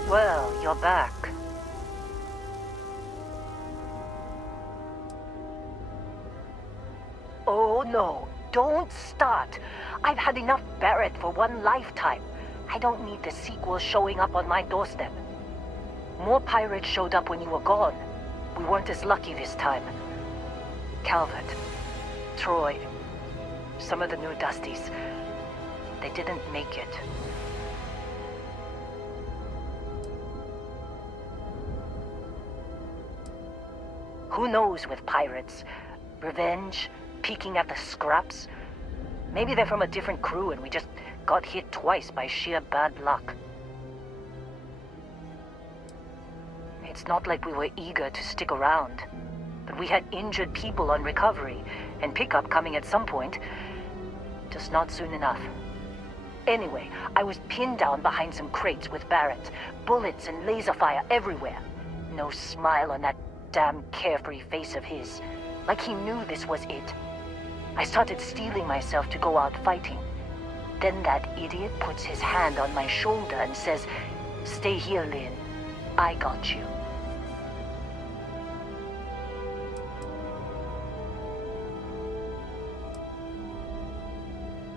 Well, you're back. Oh no, don't start. I've had enough Barrett for one lifetime. I don't need the sequel showing up on my doorstep. More pirates showed up when you were gone. We weren't as lucky this time. Calvert, Troy, some of the new Dusties. They didn't make it. Who knows with pirates? Revenge? Peeking at the scraps? Maybe they're from a different crew and we just got hit twice by sheer bad luck. It's not like we were eager to stick around, but we had injured people on recovery and pickup coming at some point. Just not soon enough. Anyway, I was pinned down behind some crates with Barrett. Bullets and laser fire everywhere. No smile on that damn carefree face of his. Like he knew this was it. I started steeling myself to go out fighting. Then that idiot puts his hand on my shoulder and says, "Stay here, Lynn. I got you."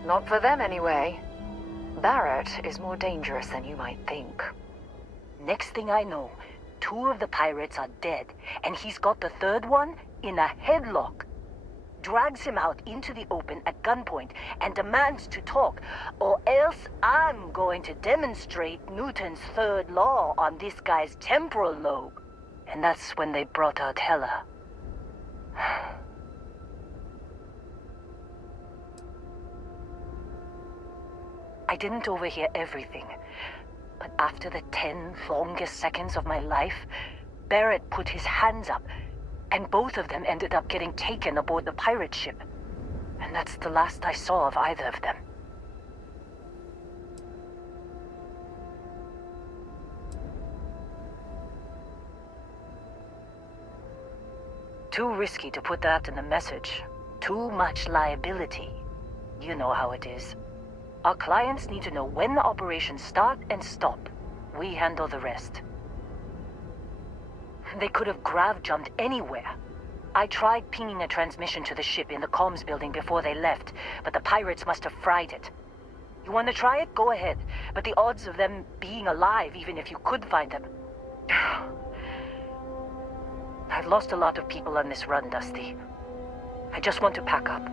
Not for them, anyway. Barrett is more dangerous than you might think. Next thing I know, 2 of the pirates are dead, and he's got the 3rd one in a headlock. Drags him out into the open at gunpoint and demands to talk, or else I'm going to demonstrate Newton's 3rd law on this guy's temporal lobe. And that's when they brought out Hela. I didn't overhear everything, but after the 10 longest seconds of my life, Barrett put his hands up, and both of them ended up getting taken aboard the pirate ship. And that's the last I saw of either of them. Too risky to put that in the message. Too much liability. You know how it is. Our clients need to know when the operations start and stop. We handle the rest. They could have grav-jumped anywhere. I tried pinging a transmission to the ship in the comms building before they left, but the pirates must have fried it. You want to try it? Go ahead. But the odds of them being alive, even if you could find them... I've lost a lot of people on this run, Dusty. I just want to pack up.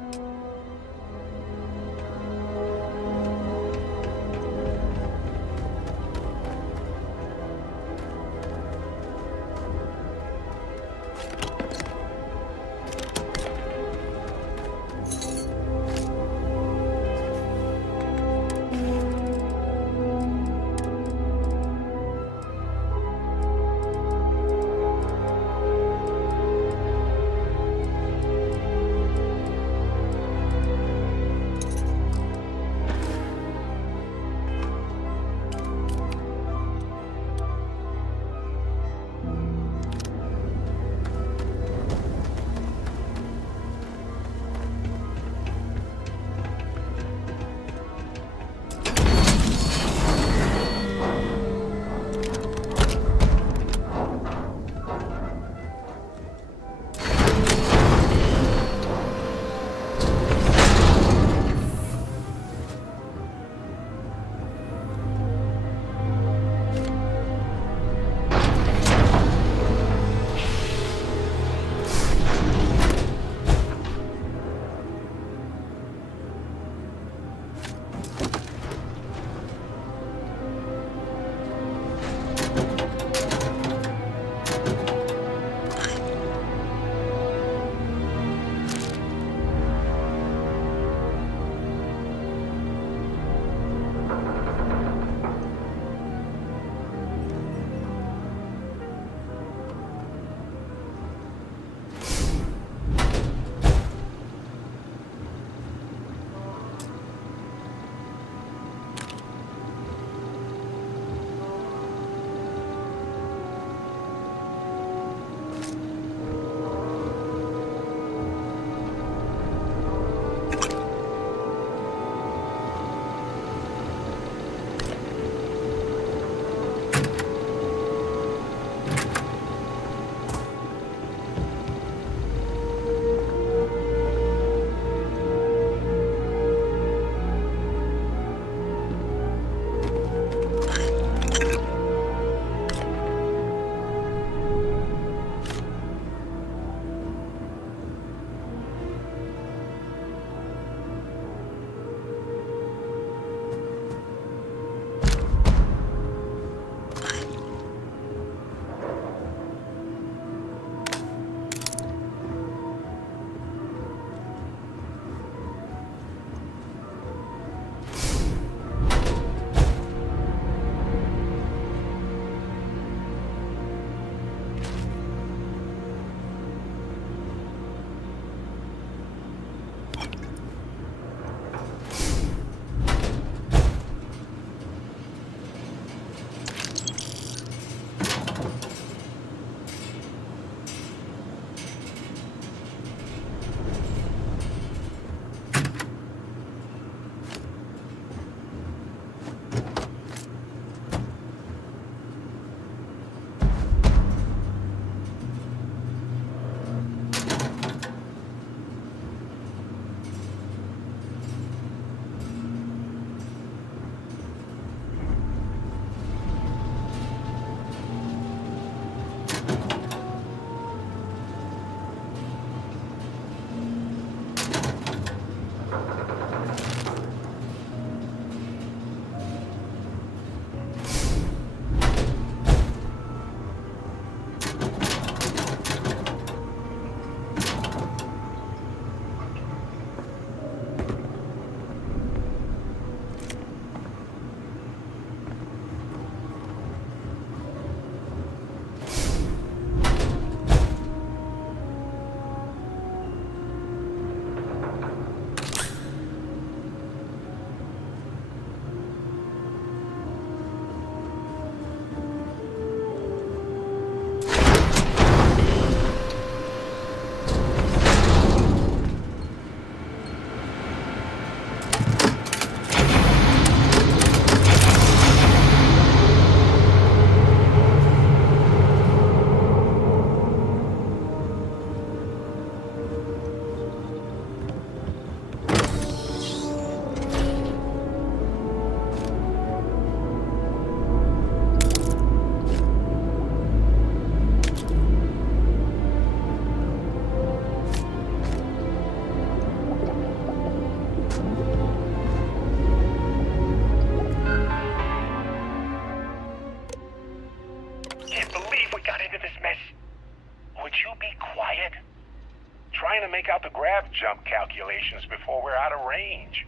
jump calculations before we're out of range.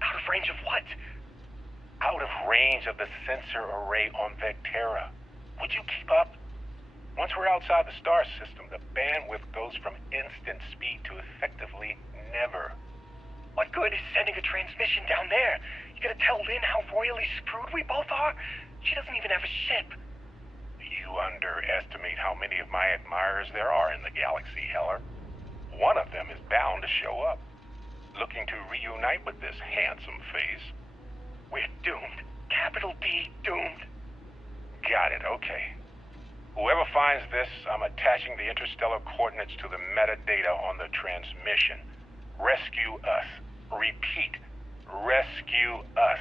Out of range of what? Out of range of the sensor array on Vectera. Would you keep up? Once we're outside the star system, the bandwidth goes from instant speed to effectively never. What good is sending a transmission down there? You gonna tell Lynn how royally screwed we both are? She doesn't even have a ship. You underestimate how many of my admirers there are in the galaxy, Heller. One of them is bound to show up, looking to reunite with this handsome face. We're doomed. Capital D, doomed. Got it, okay. Whoever finds this, I'm attaching the interstellar coordinates to the metadata on the transmission. Rescue us. Repeat. Rescue us.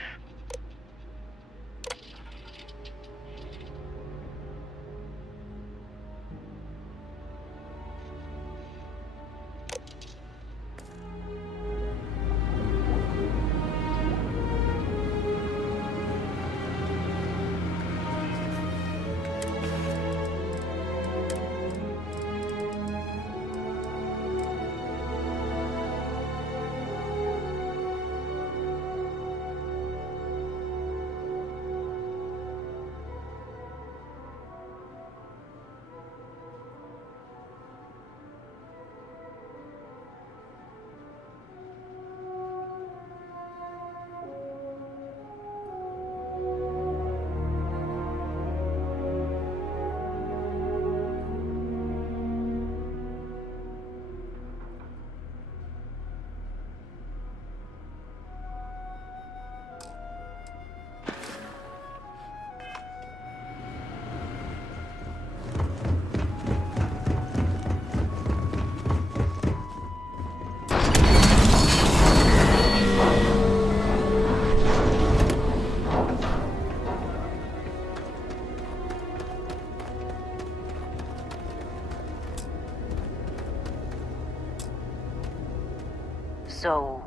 So,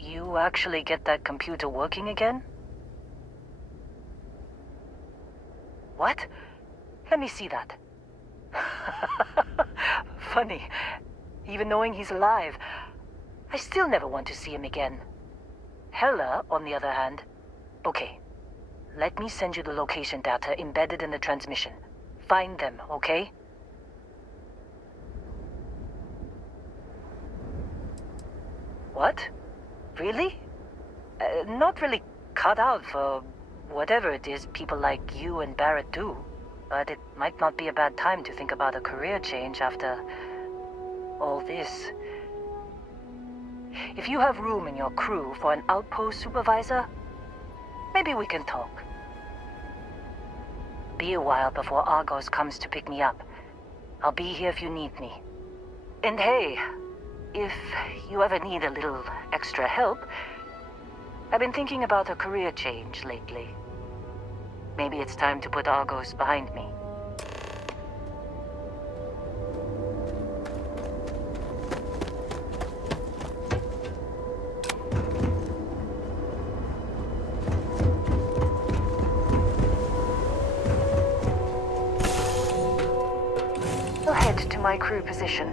you actually get that computer working again? What? Let me see that. Funny. Even knowing he's alive, I still never want to see him again. Hella, on the other hand... Okay. Let me send you the location data embedded in the transmission. Find them, okay? What? Really? Not really cut out for whatever it is people like you and Barrett do. But it might not be a bad time to think about a career change after all this. If you have room in your crew for an outpost supervisor, maybe we can talk. Be a while before Argos comes to pick me up. I'll be here if you need me. And hey, if you ever need a little extra help, I've been thinking about a career change lately. Maybe it's time to put Argos behind me. We'll head to my crew position.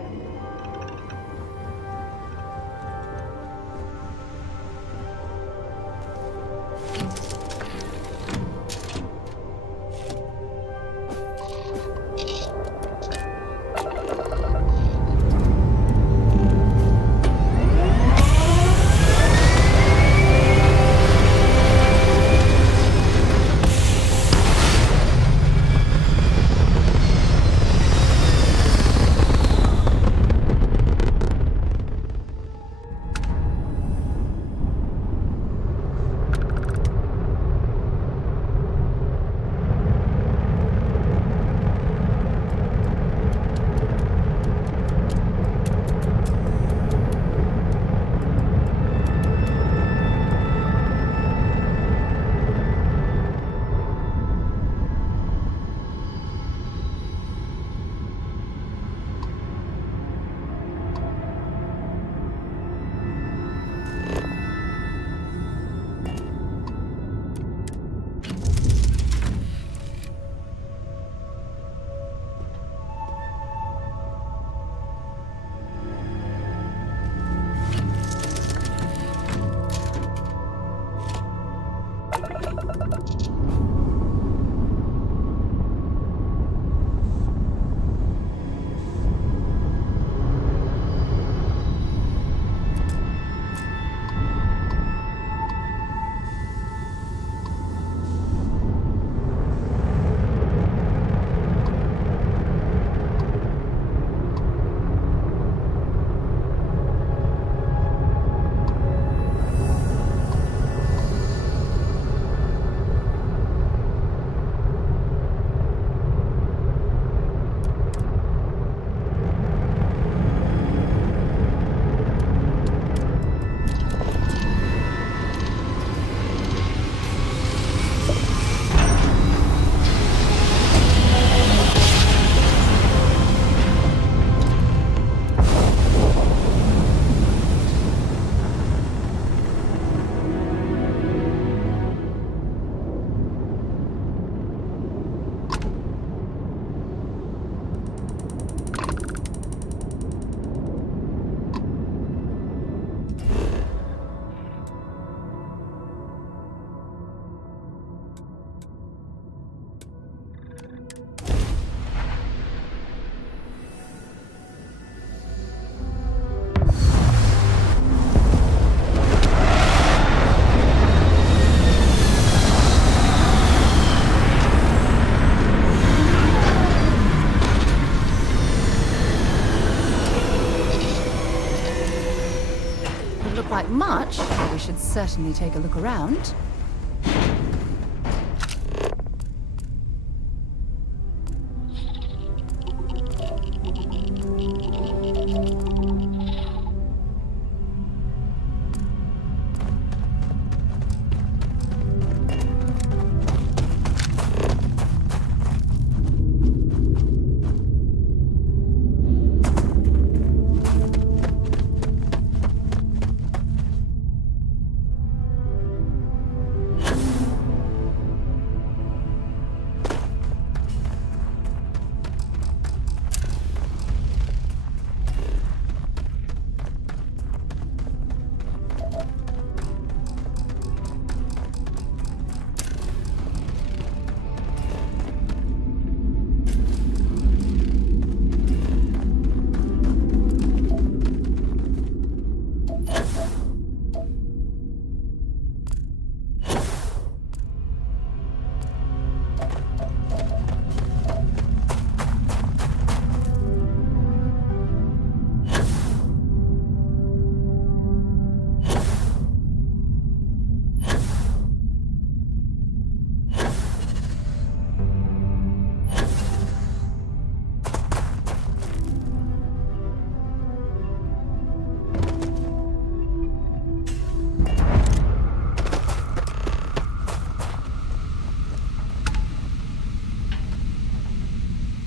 certainly take a look around.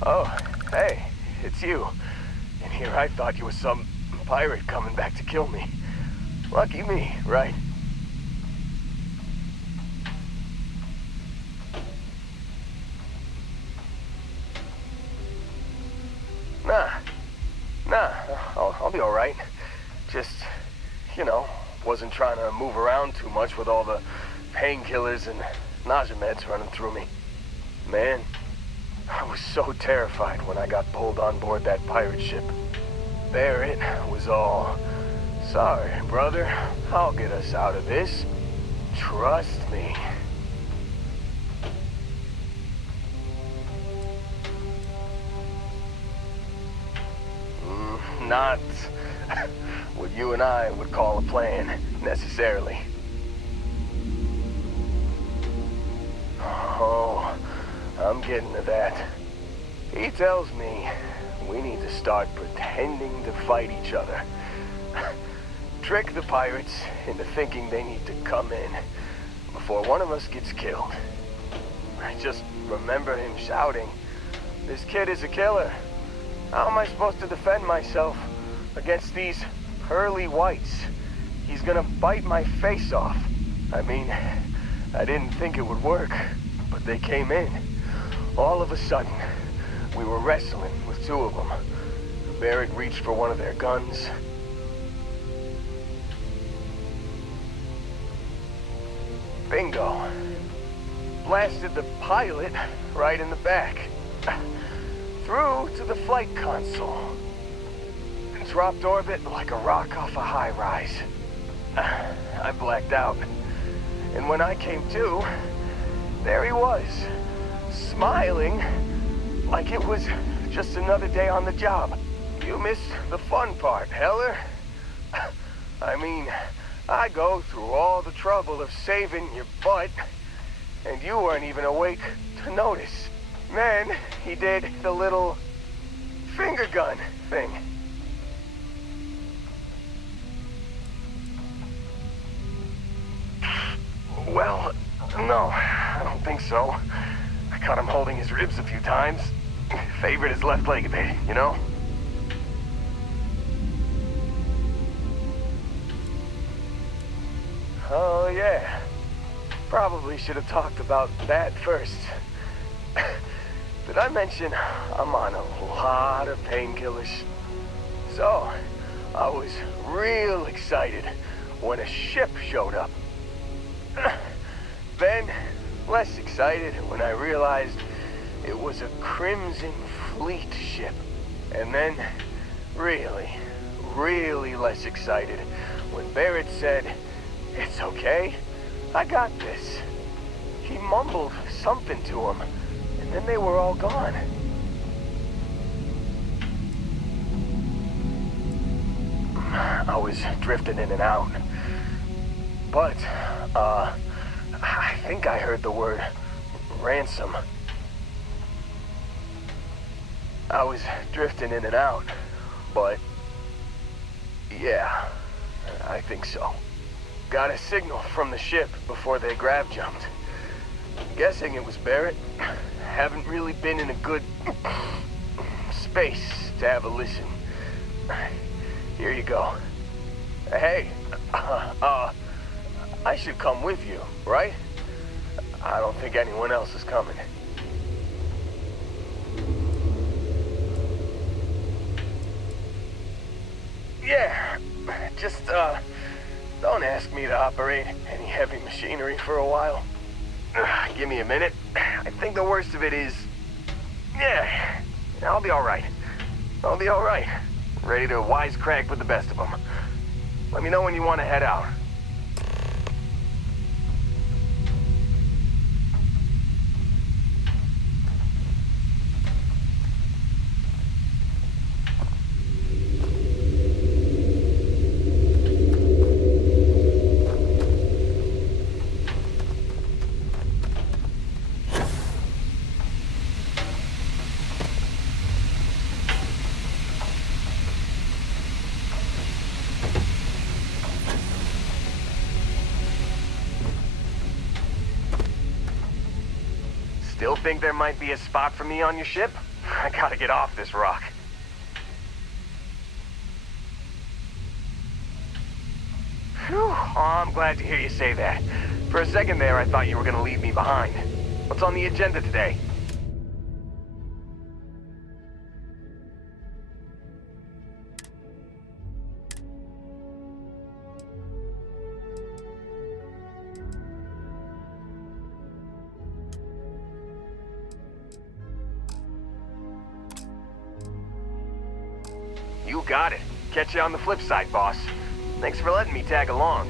Oh, hey, it's you. And here I thought you were some pirate coming back to kill me. Lucky me, right? Nah, I'll be alright. Just, you know, wasn't trying to move around too much with all the painkillers and nausea meds running through me. Man, I was so terrified when I got pulled on board that pirate ship. Barrett was all, "Sorry, brother, I'll get us out of this. Trust me." Not what you and I would call a plan, necessarily. Oh, I'm getting to that. He tells me we need to start pretending to fight each other. Trick the pirates into thinking they need to come in before one of us gets killed. I just remember him shouting, "This kid is a killer. How am I supposed to defend myself against these pearly whites? He's gonna bite my face off." I mean, I didn't think it would work, but they came in. All of a sudden, we were wrestling with two of them. Barrett reached for one of their guns. Bingo. Blasted the pilot right in the back. Through to the flight console. Dropped orbit like a rock off a high-rise. I blacked out. And when I came to, there he was, smiling like it was just another day on the job. You missed the fun part, Heller. I mean, I go through all the trouble of saving your butt, and you weren't even awake to notice. Then he did the little finger gun thing. Well, no, I don't think so. I caught him holding his ribs a few times. Favored his left leg a bit, you know? Oh, yeah. Probably should have talked about that first. Did I mention I'm on a lot of painkillers? So, I was real excited when a ship showed up. Then, less excited when I realized it was a Crimson Fleet ship. And then, really less excited when Barrett said, "It's okay, I got this." He mumbled something to him, and then they were all gone. I was drifting in and out. but, I think I heard the word ransom. I was drifting in and out, but yeah, I think so. Got a signal from the ship before they grav jumped. Guessing it was Barrett. Haven't really been in a good space to have a listen. Here you go. Hey, I should come with you, right? I don't think anyone else is coming. Yeah, just, don't ask me to operate any heavy machinery for a while. Give me a minute. I think the worst of it is... Yeah, I'll be alright. I'll be alright. Ready to wisecrack with the best of them. Let me know when you want to head out. Still think there might be a spot for me on your ship? I gotta get off this rock. Whew, oh, I'm glad to hear you say that. For a second there, I thought you were gonna leave me behind. What's on the agenda today? You got it. Catch you on the flip side, boss. Thanks for letting me tag along.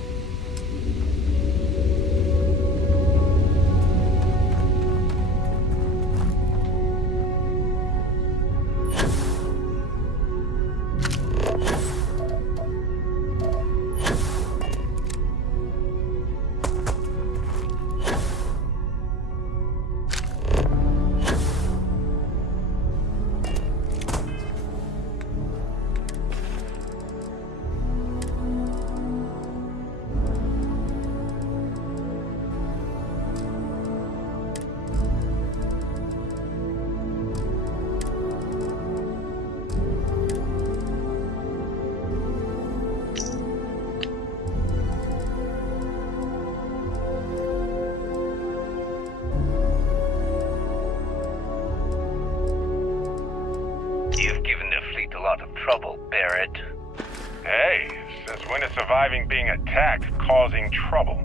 Being attacked, causing trouble.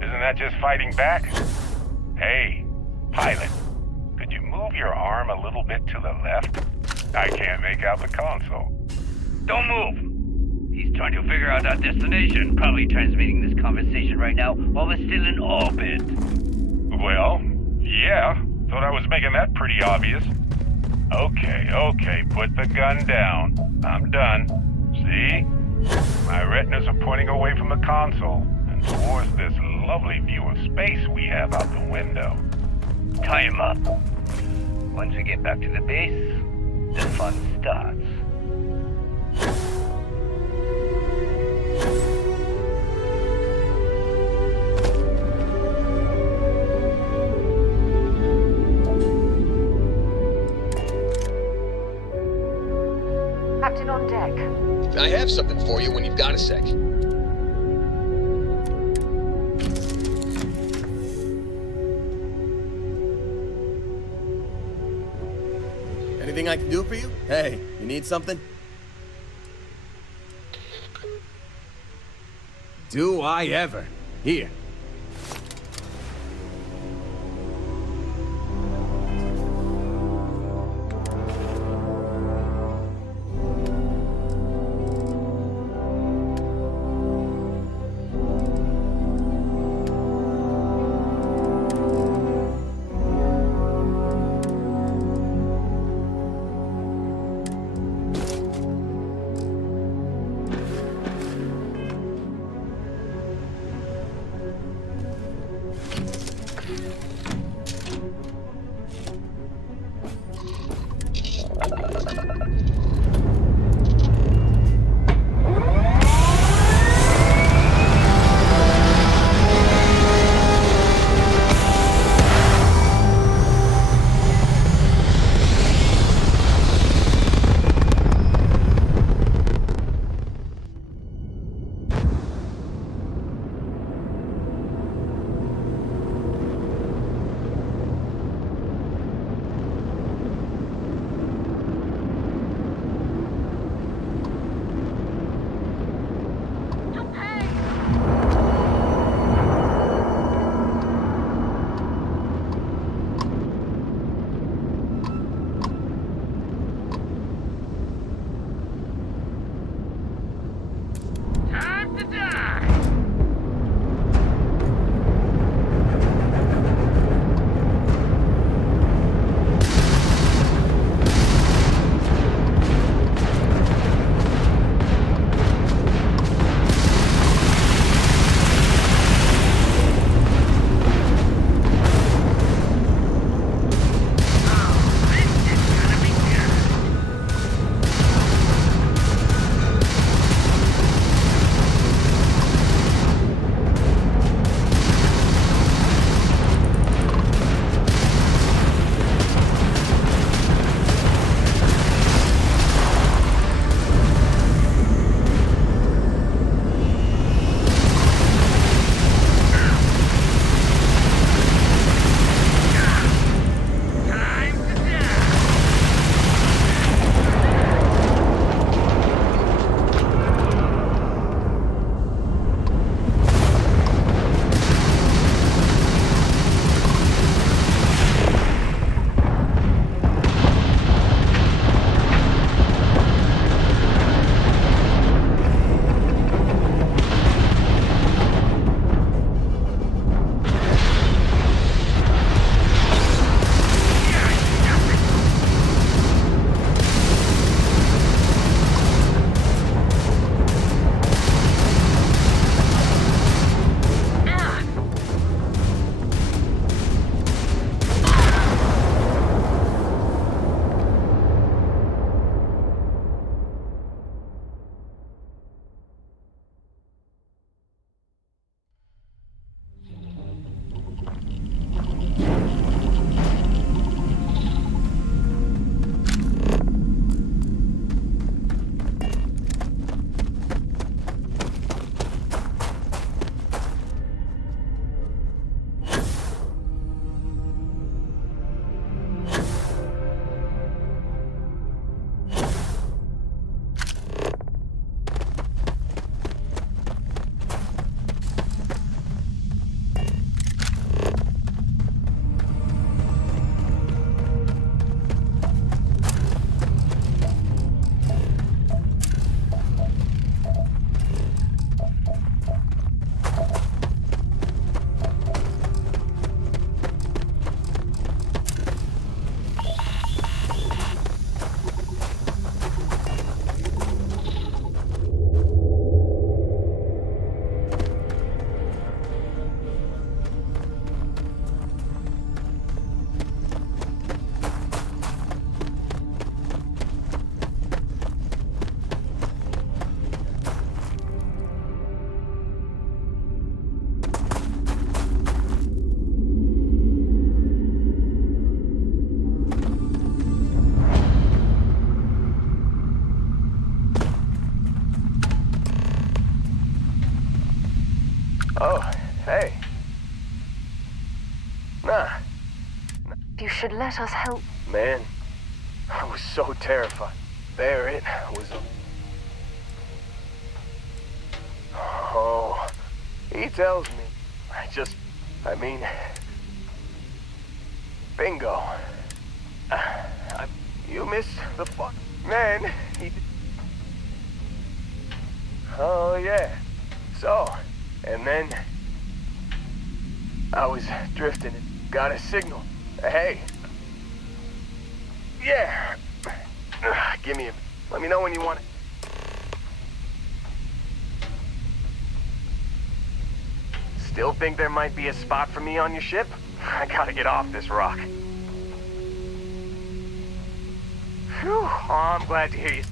Isn't that just fighting back? Hey, pilot, could you move your arm a little bit to the left? I can't make out the console. Don't move! He's trying to figure out our destination, probably transmitting this conversation right now while we're still in orbit. Well, yeah, thought I was making that pretty obvious. Okay, put the gun down. I'm done. See? My retinas are pointing away from the console and towards this lovely view of space we have out the window. Tie him up. Once we get back to the base, the fun starts. Captain on deck. I have something for you when you've got a sec. Anything I can do for you? Hey, you need something? Do I ever? Here. You should let us help. Man, I was so terrified. There it was. Oh, he tells me. I mean, bingo. You missed the fuck. Man, oh, yeah. So, and then I was drifting and got a signal. Hey. Yeah. Give me a... Let me know when you want it. Still think there might be a spot for me on your ship? I gotta get off this rock. Whew. Oh, I'm glad to hear you.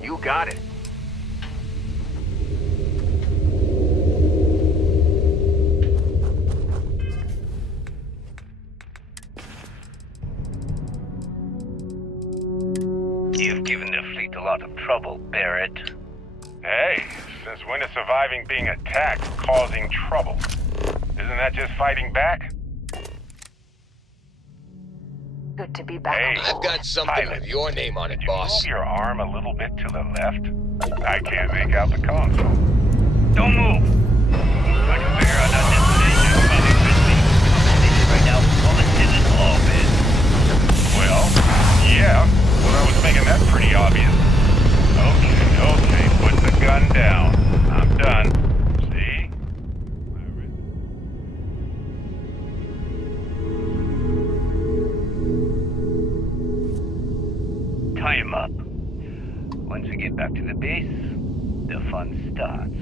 You got it. You've given the fleet a lot of trouble, Barrett. Hey, since when is surviving being attacked causing trouble? Isn't that just fighting back? Good to be back. Hey, I've got something with your name on it, boss. Move your arm a little bit to the left. I can't make out the console. Don't move! I can figure out that destination. Probably transmitting right now while it's still in orbit. Well, yeah. Well, I was making that pretty obvious. Okay, put the gun down. I'm done. See? Tie him up. Once we get back to the base, the fun starts.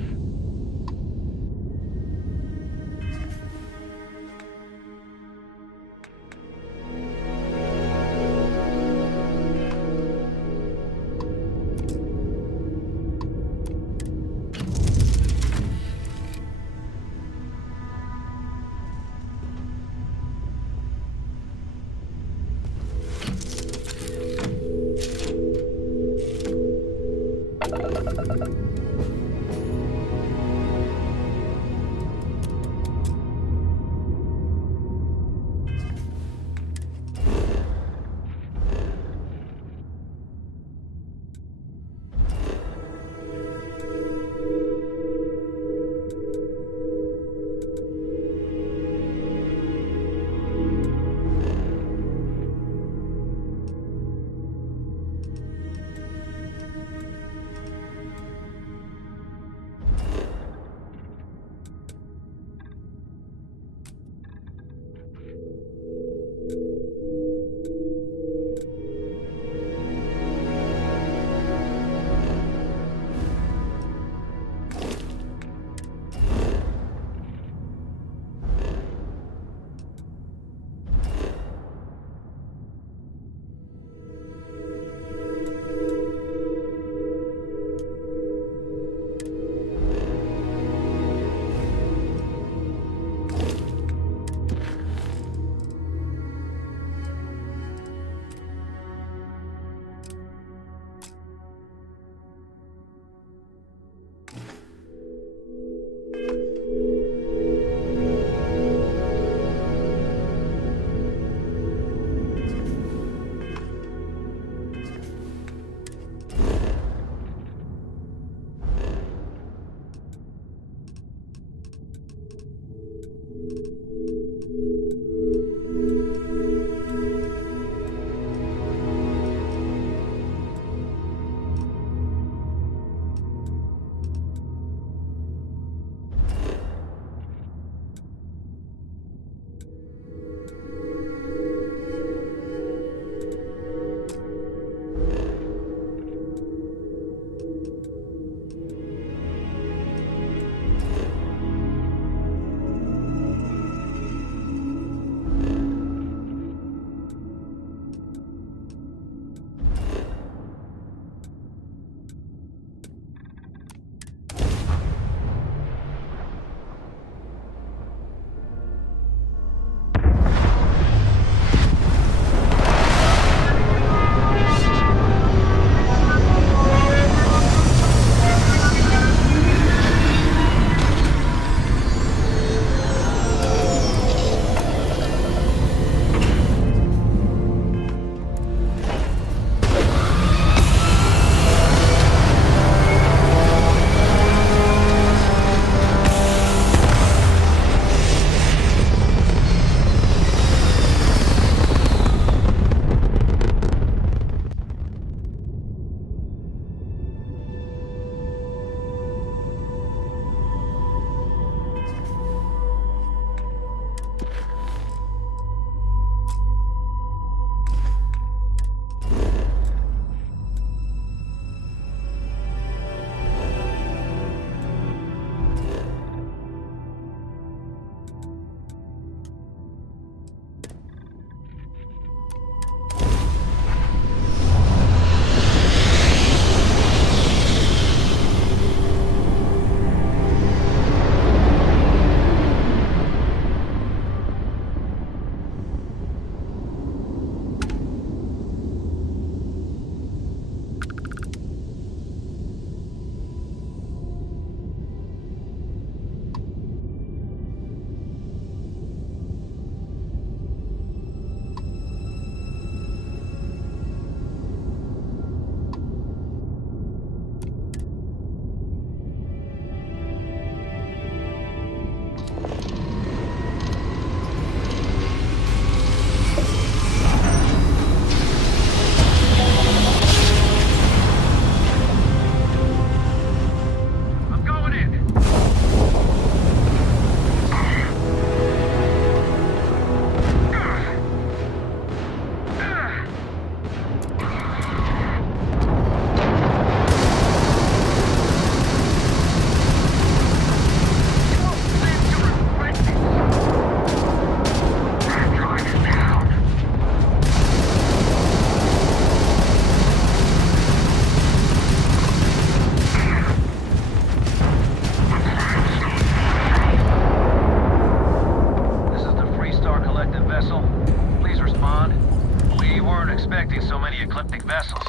Big vessels.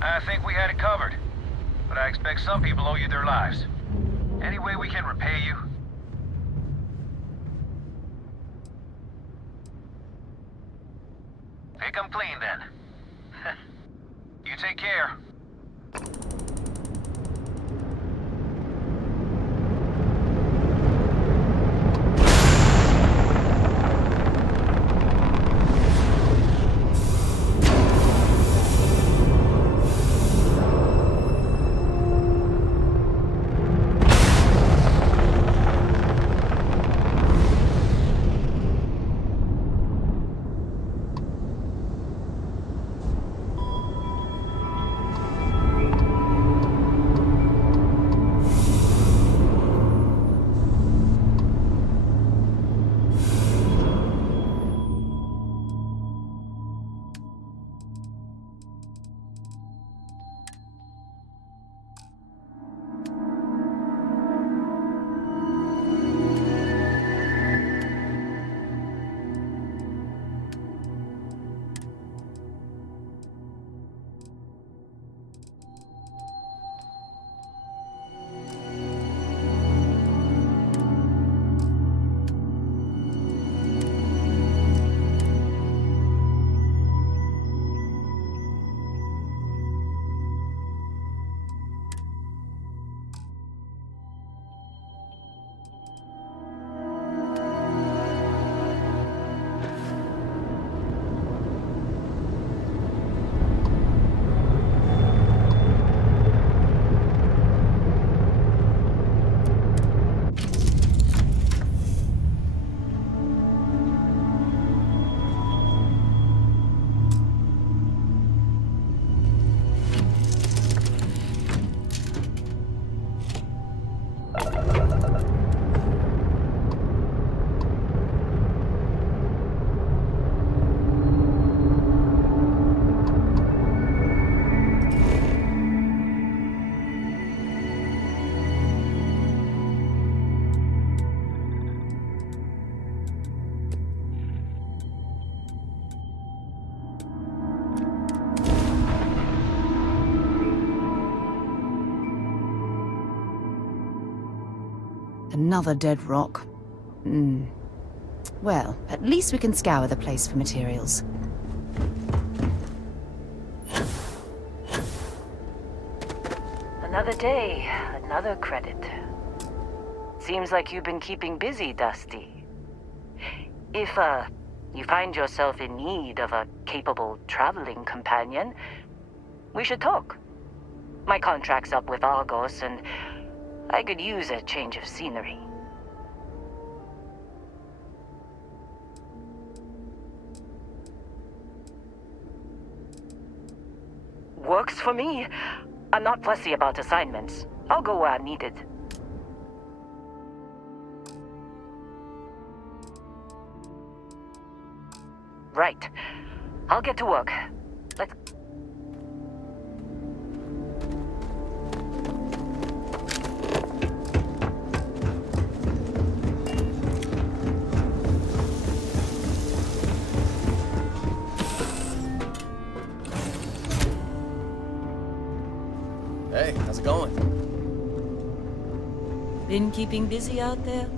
I think we had it covered, but I expect some people owe you their lives. Any way we can repay you? Pick 'em clean, then. You take care. Another dead rock. Well, at least we can scour the place for materials. Another day, another credit. Seems like you've been keeping busy, Dusty. If, you find yourself in need of a capable traveling companion, we should talk. My contract's up with Argos, and I could use a change of scenery. Works for me. I'm not fussy about assignments. I'll go where I'm needed. Right. I'll get to work. Let's... Hey, how's it going? Been keeping busy out there?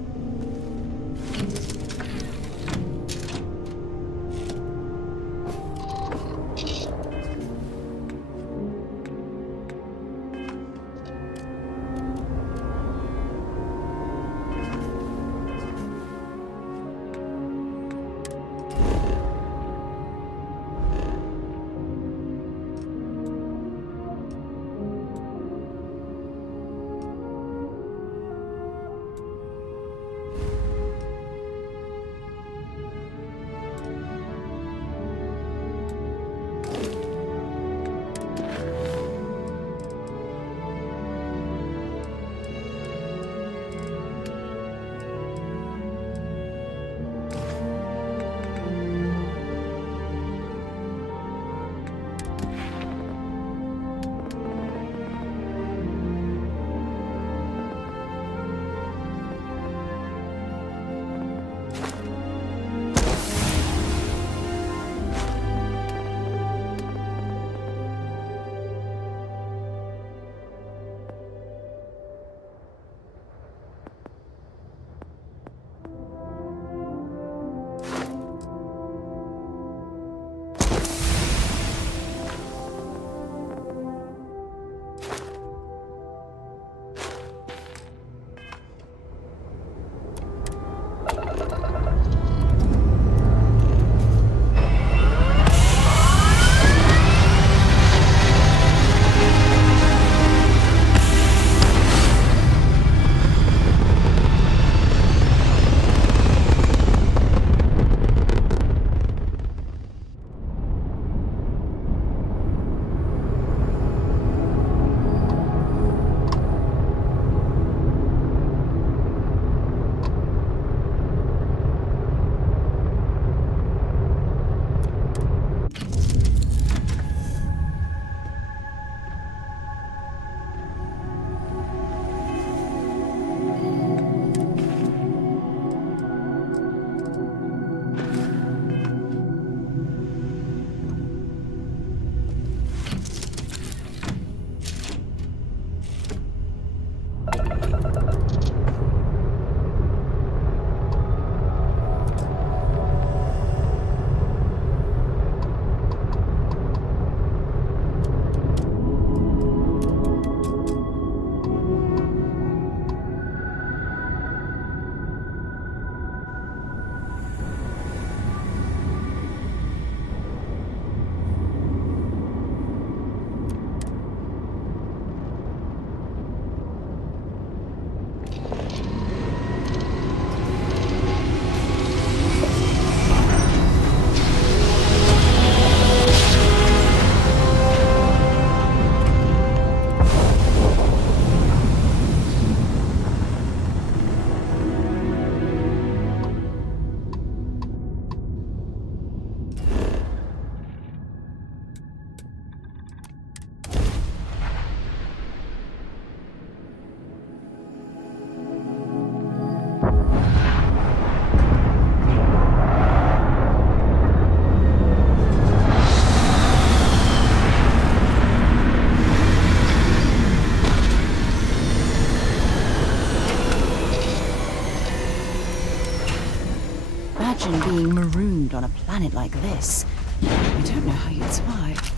being marooned on a planet like this, I don't know how you'd survive.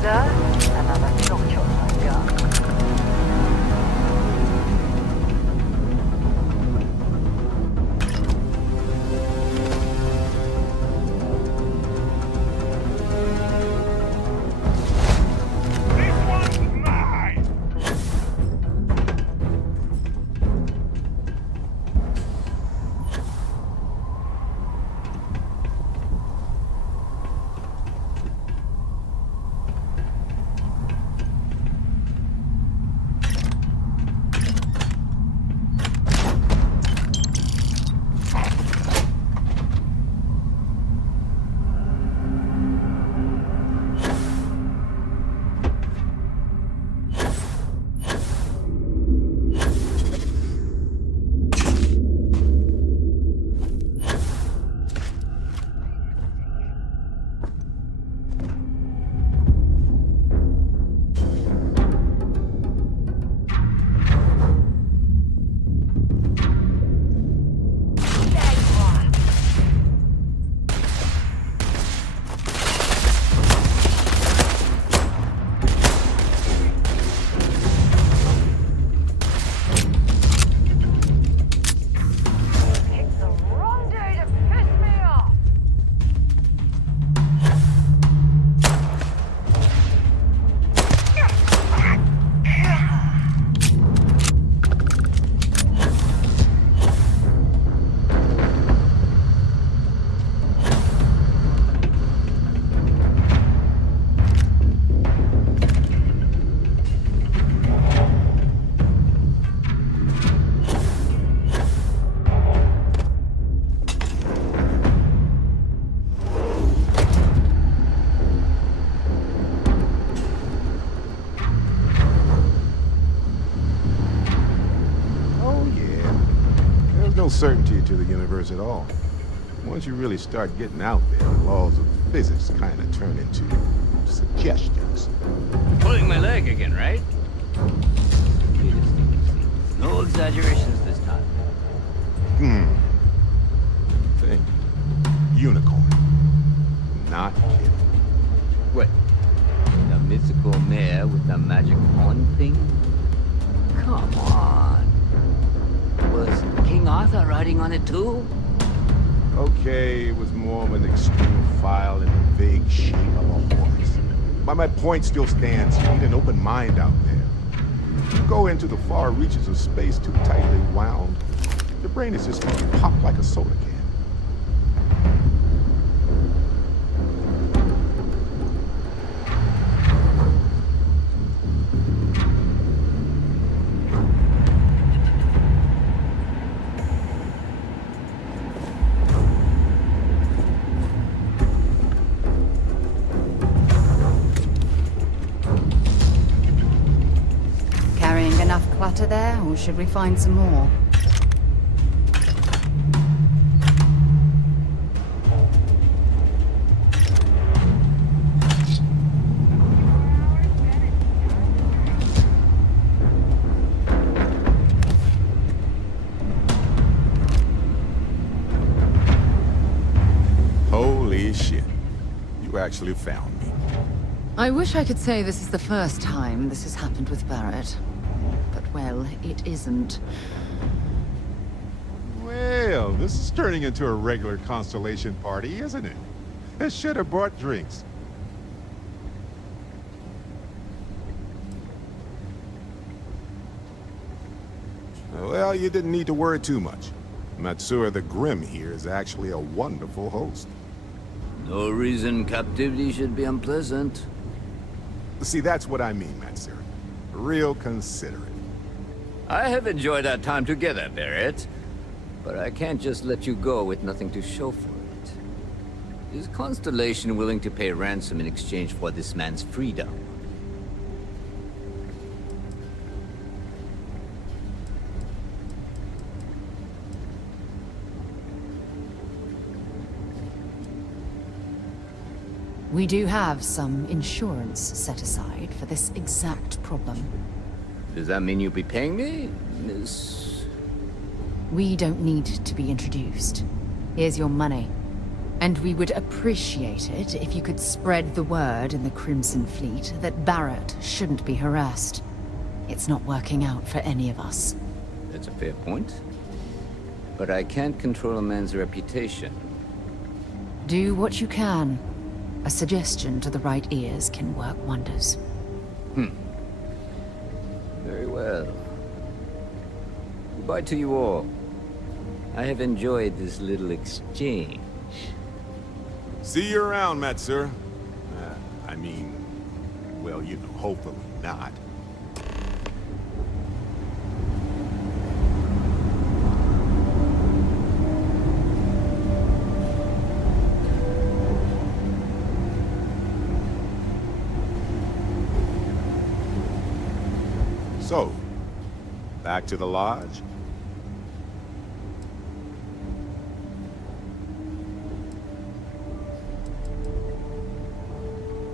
Sir, another notch on my gun. Certainty to the universe at all. Once you really start getting out there, the laws of physics kind of turn into suggestions. Pulling my leg again, right? No exaggerations this time. Thing. Unicorn. Not kidding. What? The mythical mare with the magic horn thing? Come on. Was King Arthur riding on it too? Okay, it was more of an extremophile in the vague shape of a horse. But my point still stands. You need an open mind out there. You go into the far reaches of space too tightly wound, your brain is just going to pop like a soda can. Clutter there, or should we find some more? Holy shit. You actually found me. I wish I could say this is the first time this has happened with Barrett. Well, it isn't. Well, this is turning into a regular Constellation party, isn't it? I should have brought drinks. Well, you didn't need to worry too much. Matsura the Grim here is actually a wonderful host. No reason captivity should be unpleasant. See, that's what I mean, Matsura. Real considerate. I have enjoyed our time together, Barrett. But I can't just let you go with nothing to show for it. Is Constellation willing to pay ransom in exchange for this man's freedom? We do have some insurance set aside for this exact problem. Does that mean you'll be paying me, Miss... We don't need to be introduced. Here's your money. And we would appreciate it if you could spread the word in the Crimson Fleet that Barrett shouldn't be harassed. It's not working out for any of us. That's a fair point. But I can't control a man's reputation. Do what you can. A suggestion to the right ears can work wonders. Very well. Goodbye to you all. I have enjoyed this little exchange. See you around, Matsur. I mean, well, you know, hopefully not. So, back to the lodge?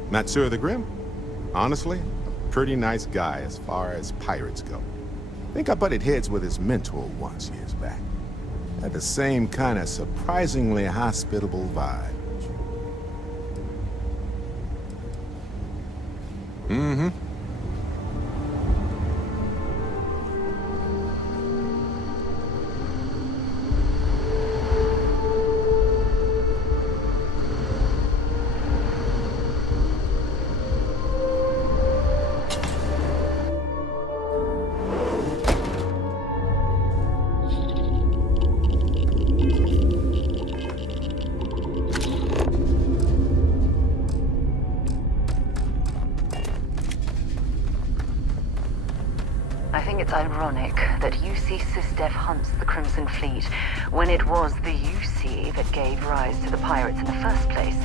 Matsur the Grim? Honestly, a pretty nice guy as far as pirates go. Think I butted heads with his mentor once years back. Had the same kind of surprisingly hospitable vibe. Mm-hmm. I think it's ironic that UC SysDef hunts the Crimson Fleet when it was the UC that gave rise to the pirates in the first place.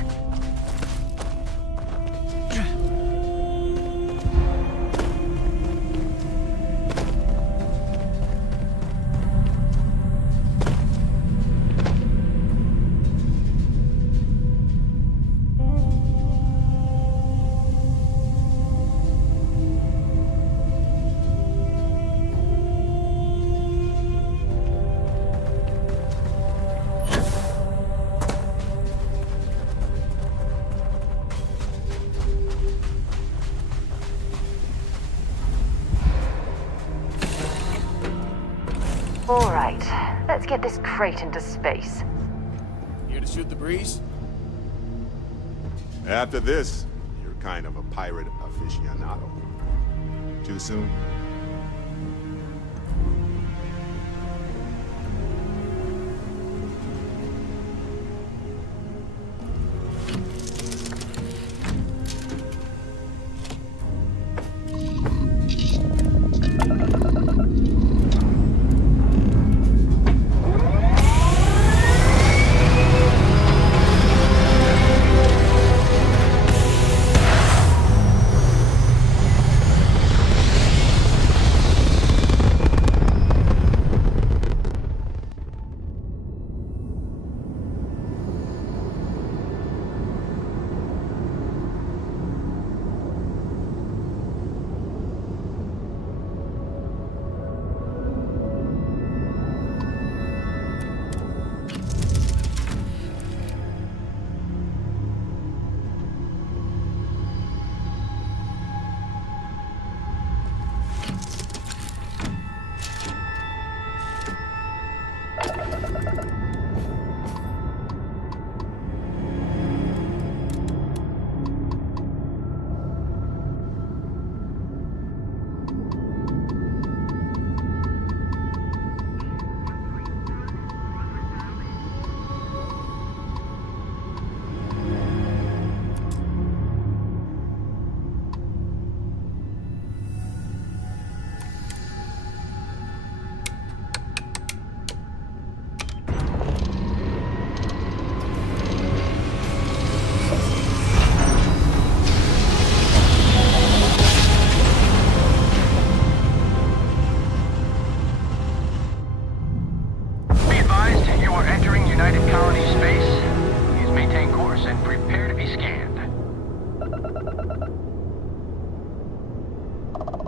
All right, let's get this crate into space. Here to shoot the breeze? After this, you're kind of a pirate aficionado. Too soon?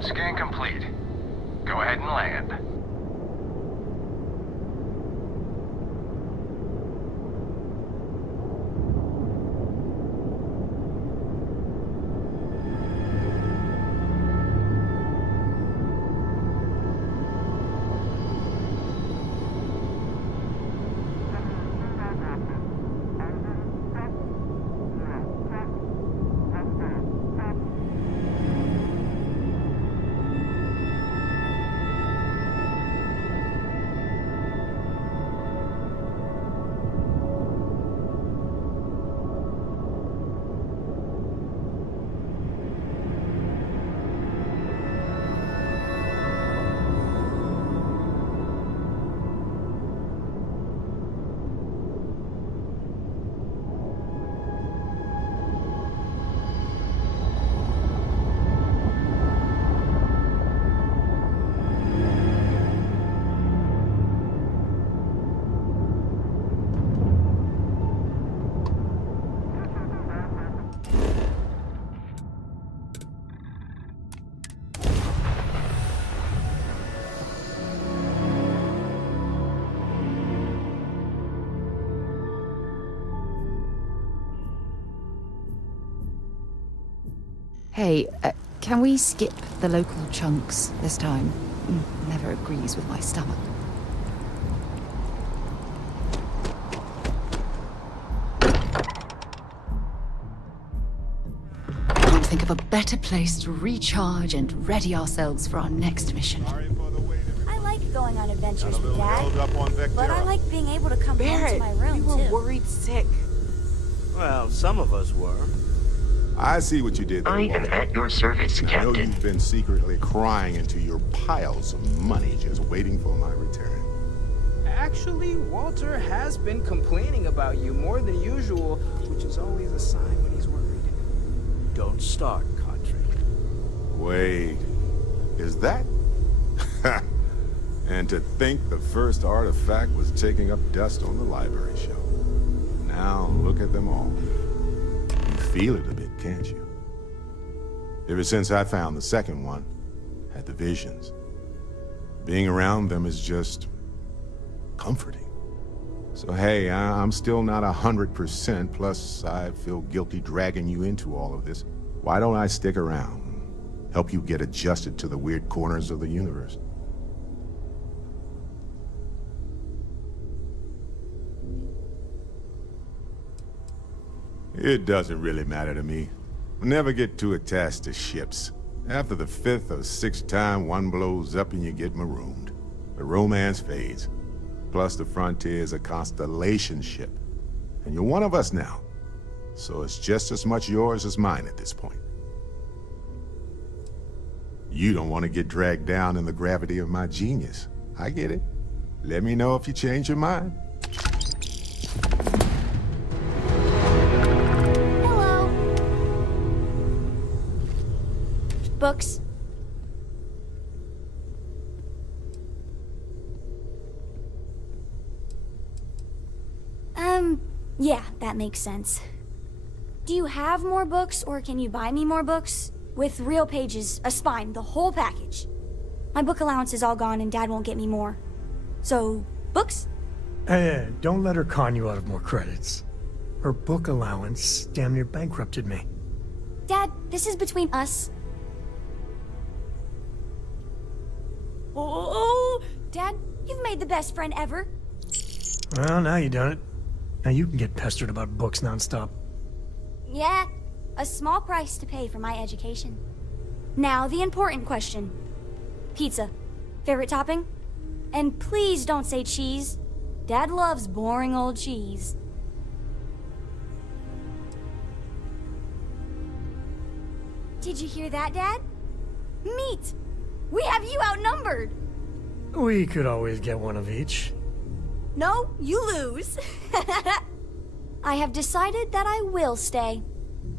Scan complete. Go ahead and land. Hey, can we skip the local chunks this time? Never agrees with my stomach. Can't think of a better place to recharge and ready ourselves for our next mission. I like going on adventures with Held up on Dad, but I Vectera. like being able to come home to Barrett, my room, we were too. worried sick. Well, some of us were. I see what you did there, I am Walter. at your service, I know Captain. you've been secretly crying into your piles of money just waiting for my return. Actually, Walter has been complaining about you more than usual, which is always a sign when he's worried. Don't start, Country. Wait, is that? And to think the first artifact was taking up dust on the library shelf. Now look at them all. You feel it a bit, can't you? Ever since I found the second one, had the visions. Being around them is just comforting. So hey, I'm still not 100%, plus I feel guilty dragging you into all of this. Why don't I stick around? Help you get adjusted to the weird corners of the universe. It doesn't really matter to me. Never get too attached to ships. After the 5th or 6th time one blows up and you get marooned. The romance fades. Plus the Frontier is a constellation ship. And you're one of us now. So it's just as much yours as mine at this point. You don't want to get dragged down in the gravity of my genius. I get it. Let me know if you change your mind. Hello. Books. Yeah, that makes sense. Do you have more books, or can you buy me more books? With real pages, a spine, the whole package. My book allowance is all gone and Dad won't get me more. So, books? Hey, don't let her con you out of more credits. Her book allowance damn near bankrupted me. Dad, this is between us. Oh, Dad, you've made the best friend ever. Well, now you done it. Now you can get pestered about books nonstop. Yeah, a small price to pay for my education. Now, the important question. Pizza. Favorite topping? And please don't say cheese. Dad loves boring old cheese. Did you hear that, Dad? Meat! We have you outnumbered! We could always get one of each. No, you lose. I have decided that I will stay.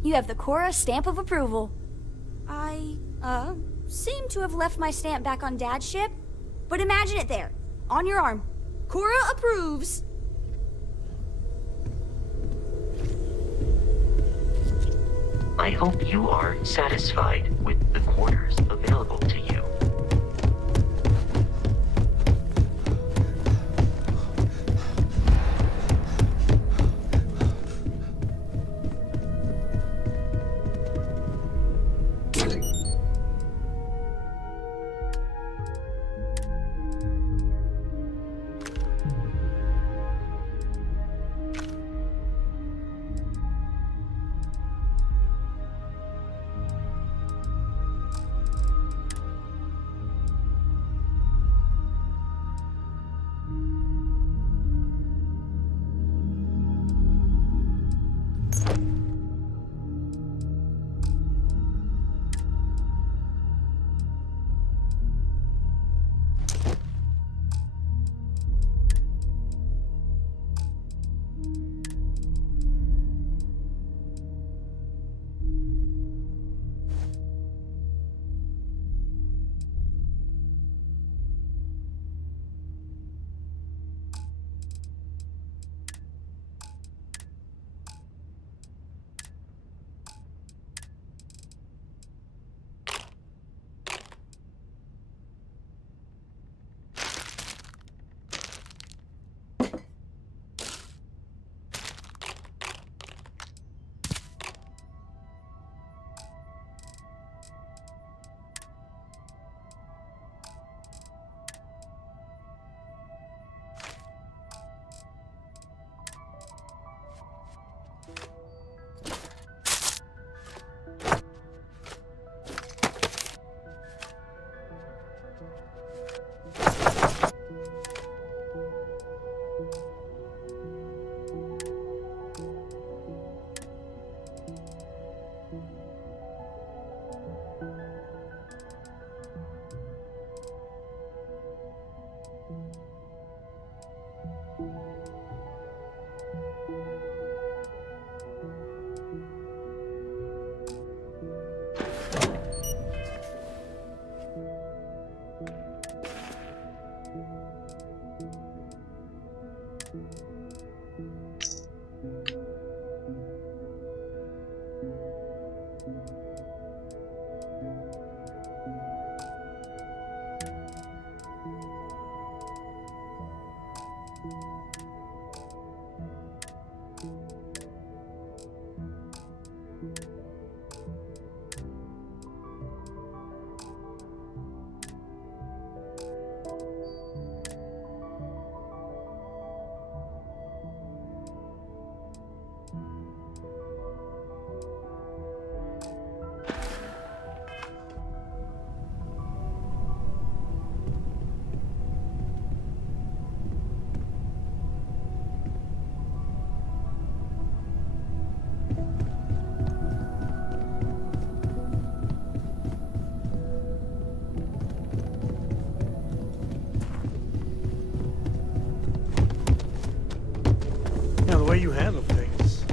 You have the Cora stamp of approval. I, seem to have left my stamp back on Dad's ship, but imagine it there, on your arm. Cora approves. I hope you are satisfied with the quarters available to you. way you handle things.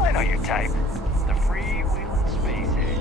I know your type. The freewheeling spaces.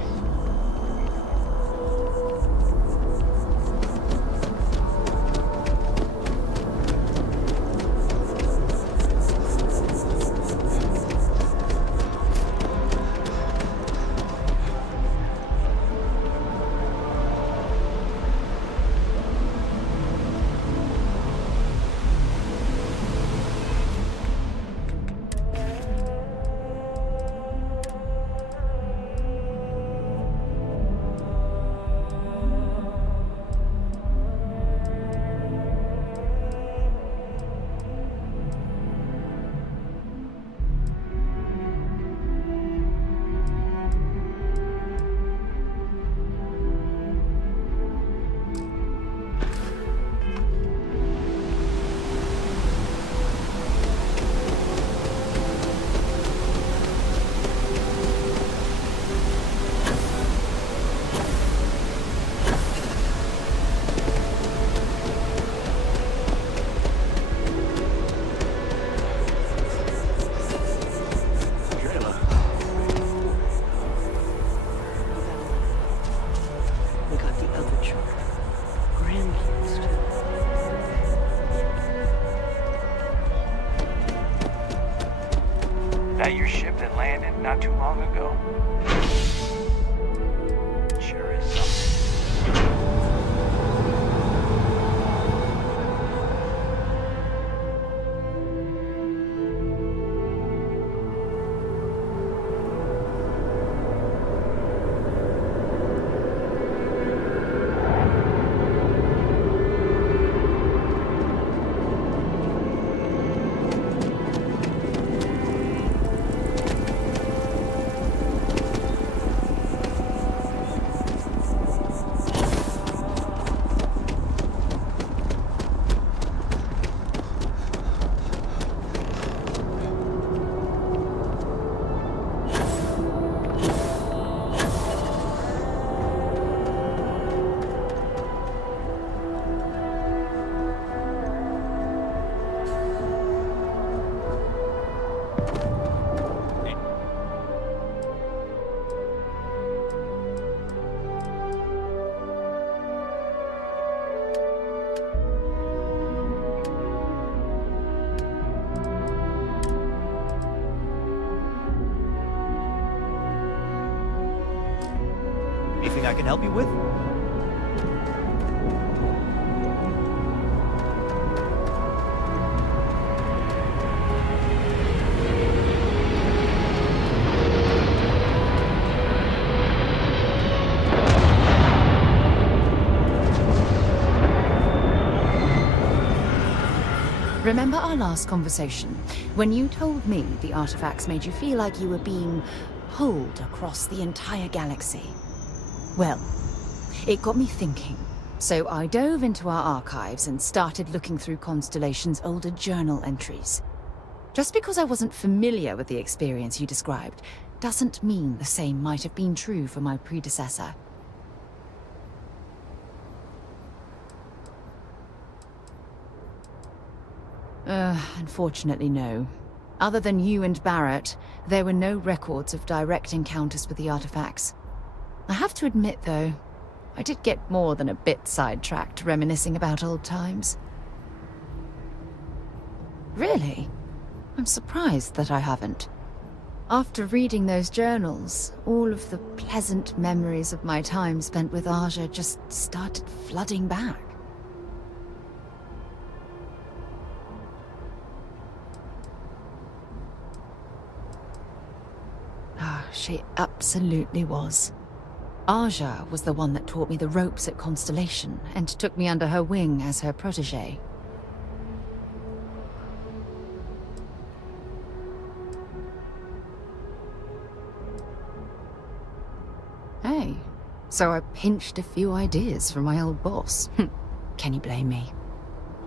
We got the other children. Grandkids, too. That your ship that landed not too long ago? Sure is something. Anything I can help you with? Remember our last conversation, when you told me the artifacts made you feel like you were being pulled across the entire galaxy? Well, it got me thinking. So I dove into our archives and started looking through Constellation's older journal entries. Just because I wasn't familiar with the experience you described, doesn't mean the same might have been true for my predecessor. Unfortunately, no. Other than you and Barrett, there were no records of direct encounters with the artifacts. I have to admit, though, I did get more than a bit sidetracked reminiscing about old times. Really? I'm surprised that I haven't. After reading those journals, all of the pleasant memories of my time spent with Aja just started flooding back. She absolutely was. Aja was the one that taught me the ropes at Constellation and took me under her wing as her protege. Hey, so I pinched a few ideas from my old boss. Can you blame me?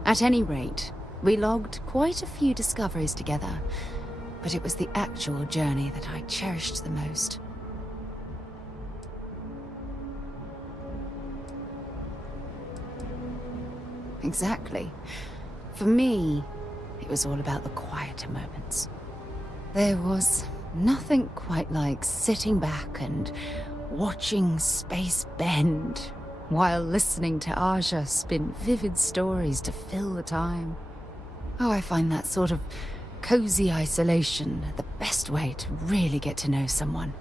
At any rate, We logged quite a few discoveries together, but it was the actual journey that I cherished the most. Exactly. For me, it was all about the quieter moments. There was nothing quite like sitting back and watching space bend while listening to Aja spin vivid stories to fill the time. Oh, I find that sort of cozy isolation the best way to really get to know someone.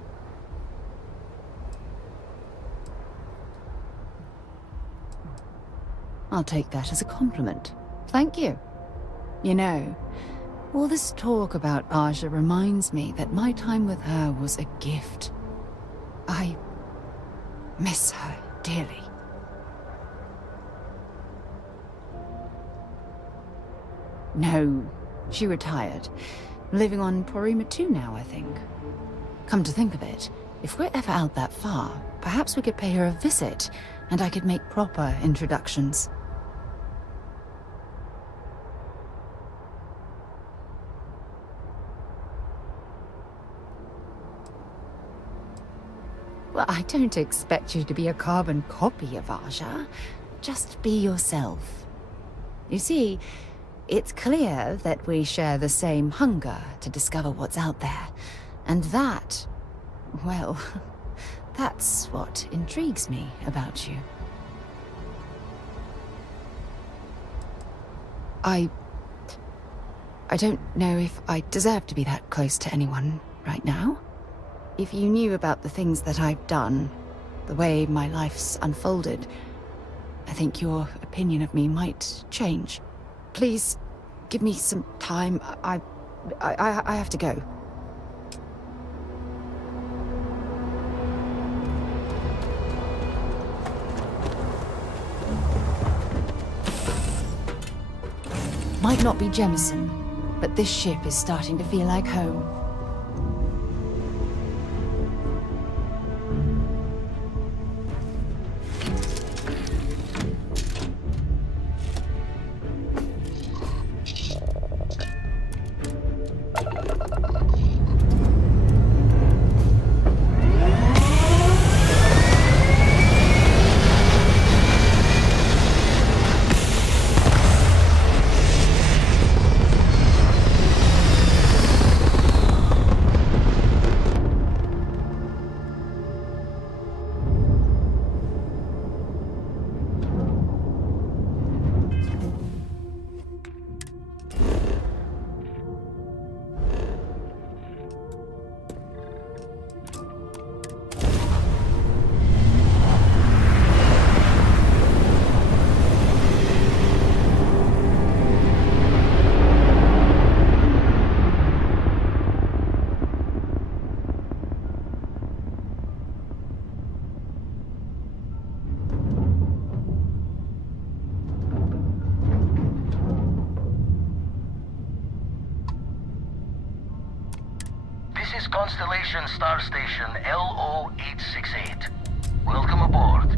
I'll take that as a compliment. Thank you. You know, all this talk about Aja reminds me that my time with her was a gift. I miss her dearly. No, she retired. Living on Porima 2 now, I think. Come to think of it, if we're ever out that far, perhaps we could pay her a visit, and I could make proper introductions. Well, I don't expect you to be a carbon copy of Aja. Just be yourself. You see, it's clear that we share the same hunger to discover what's out there. And that, well, that's what intrigues me about you. I don't know if I deserve to be that close to anyone right now. If you knew about the things that I've done, the way my life's unfolded, I think your opinion of me might change. Please, give me some time. I have to go. Might not be Jemison, but this ship is starting to feel like home. Constellation Star Station LO-868. Welcome aboard.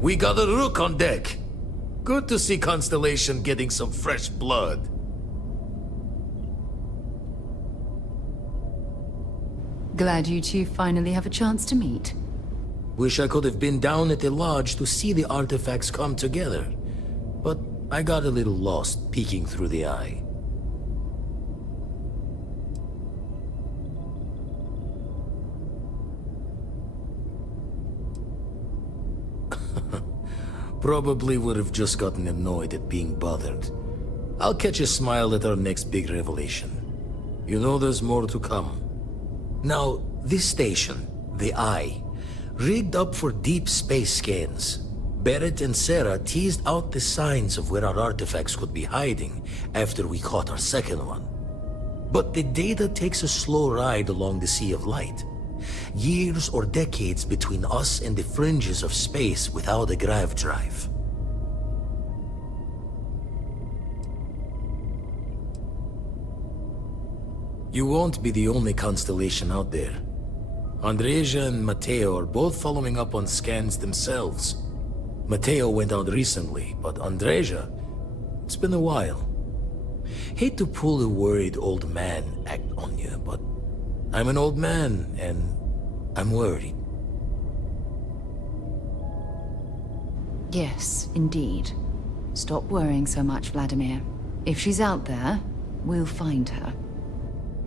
We got a rook on deck. Good to see Constellation getting some fresh blood. Glad you two finally have a chance to meet. Wish I could have been down at the lodge to see the artifacts come together. But I got a little lost peeking through the eye. Probably would have just gotten annoyed at being bothered. I'll catch a smile at our next big revelation. You know there's more to come. Now, this station, the Eye, rigged up for deep space scans. Barrett and Sarah teased out the signs of where our artifacts could be hiding after we caught our second one. But the data takes a slow ride along the Sea of Light. Years or decades between us and the fringes of space without a grav drive. You won't be the only constellation out there. Andreja and Matteo are both following up on scans themselves. Matteo went out recently, but Andreja, it's been a while. Hate to pull a worried old man act on you, but I'm an old man, and I'm worried. Yes, indeed. Stop worrying so much, Vladimir. If she's out there, we'll find her.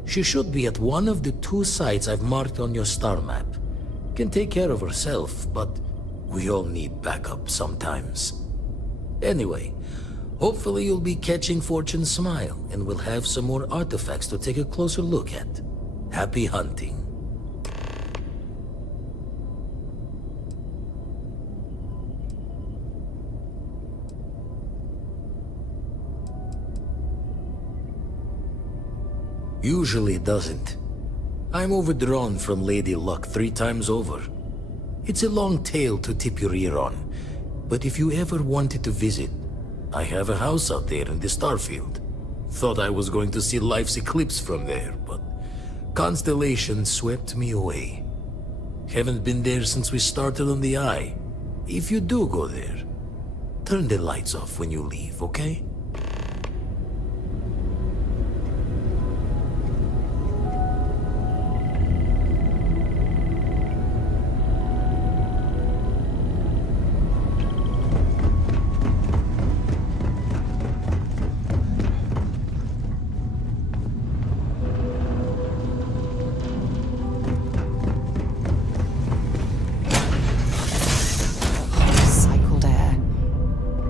She should be at one of the 2 sites I've marked on your star map. Can take care of herself, but we all need backup sometimes. Anyway, hopefully you'll be catching Fortune's smile, and we'll have some more artifacts to take a closer look at. Happy hunting. Usually doesn't. I'm overdrawn from Lady Luck 3 times over. It's a long tale to tip your ear on, but if you ever wanted to visit, I have a house out there in the Starfield. Thought I was going to see life's eclipse from there, but Constellation swept me away. Haven't been there since we started on the Eye. If you do go there, turn the lights off when you leave, okay?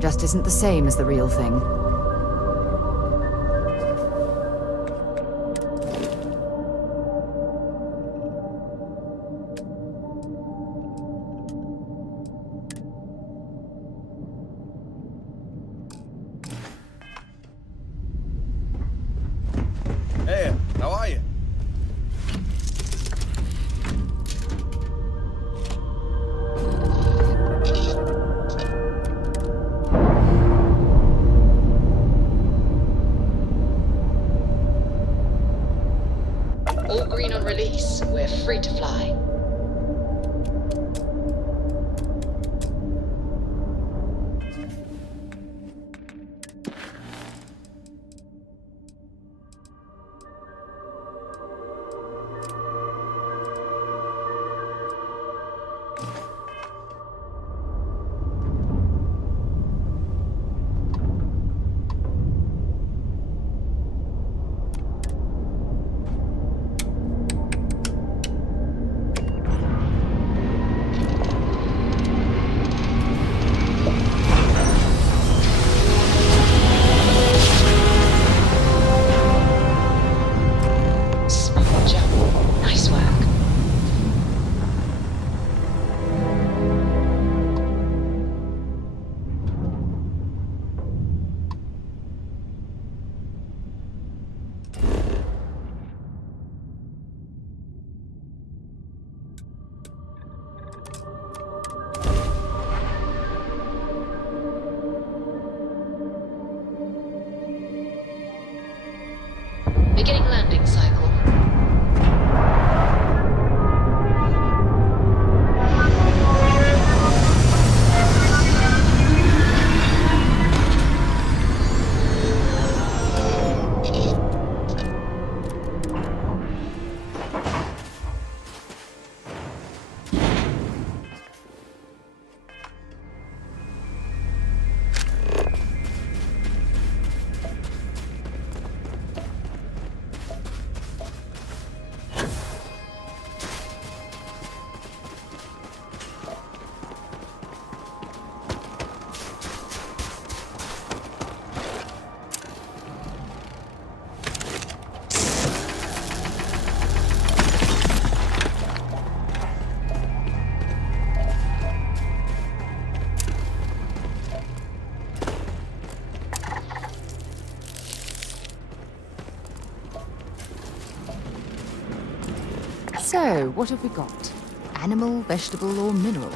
Just isn't the same as the real thing. Hey, how are you? All green on release. We're free to fly. Beginning landing cycle. So, what have we got? Animal, vegetable, or mineral?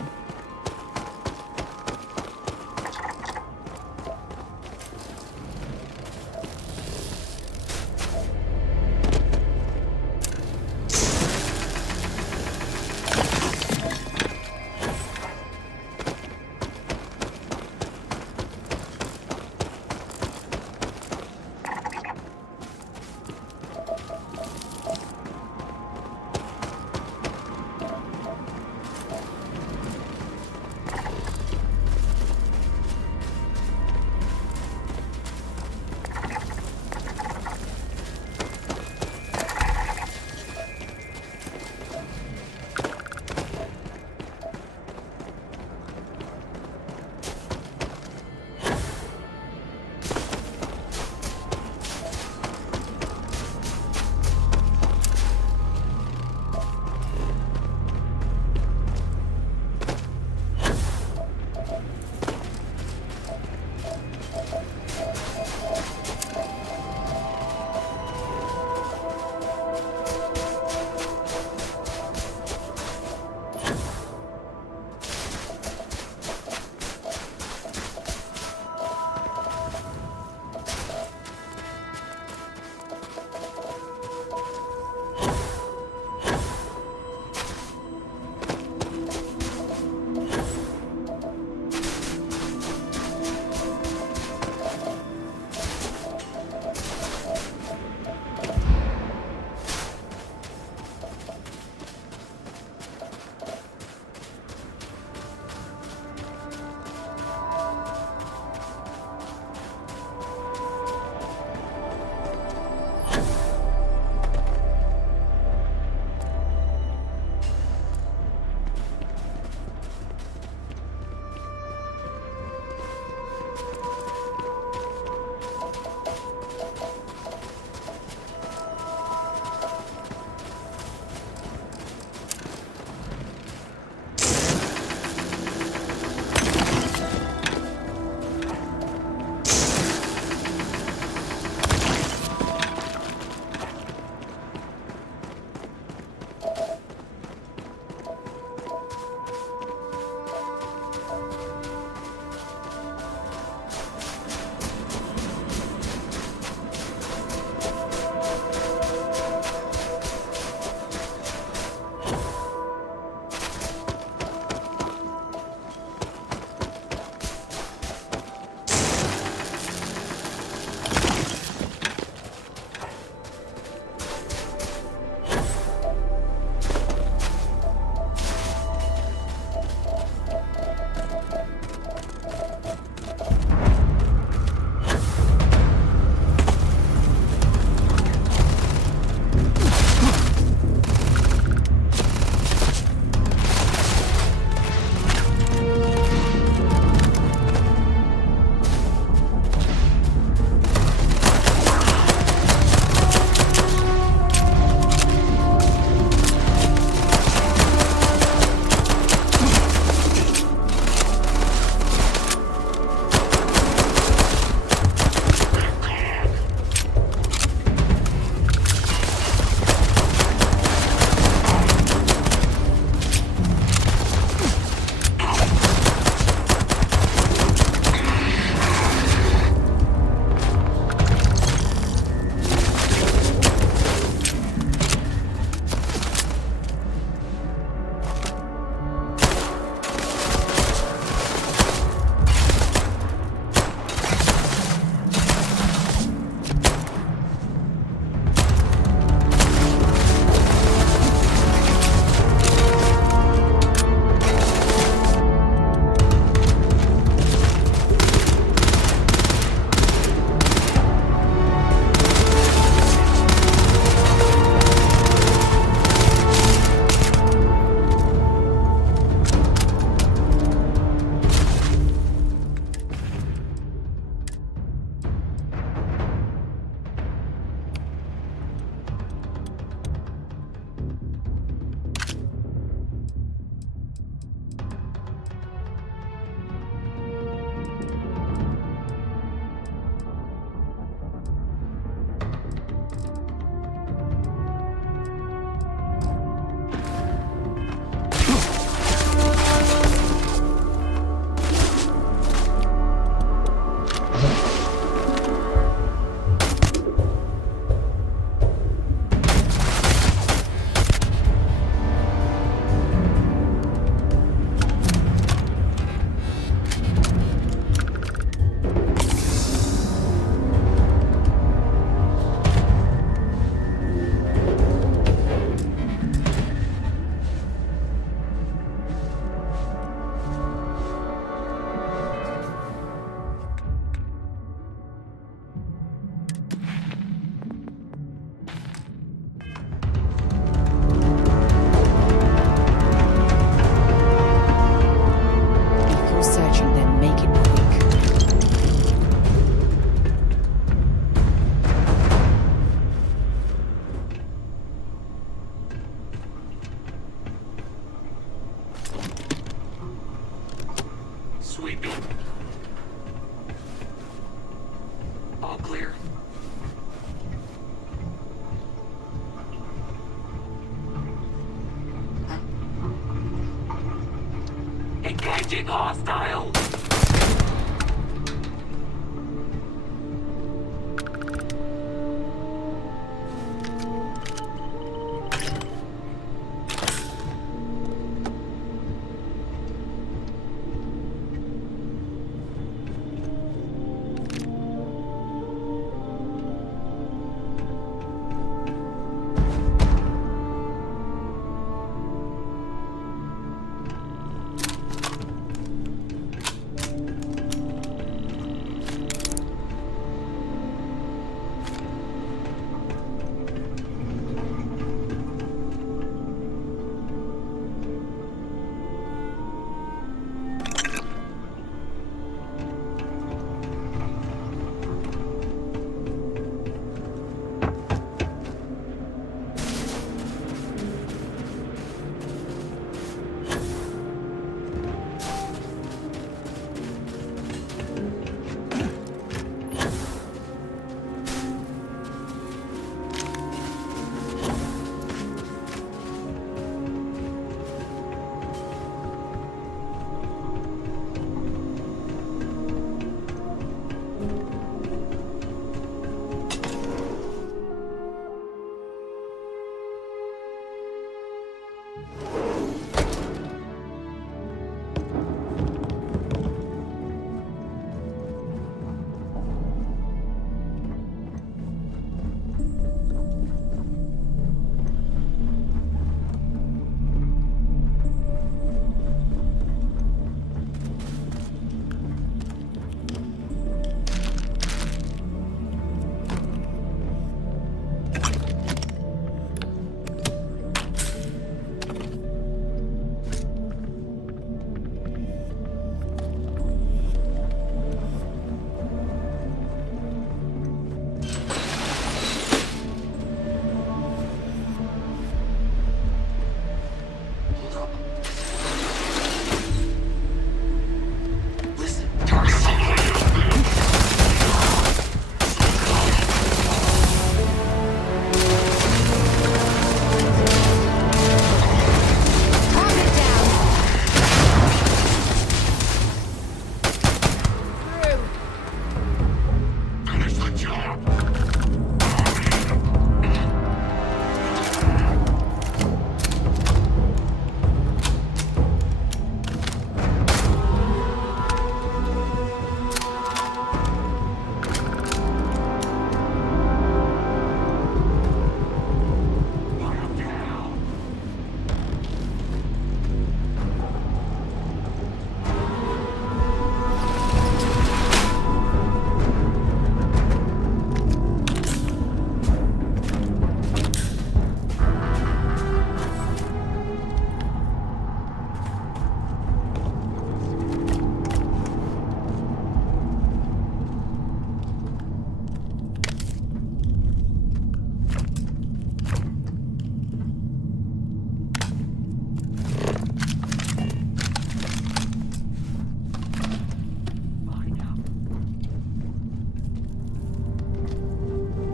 Detecting hostile.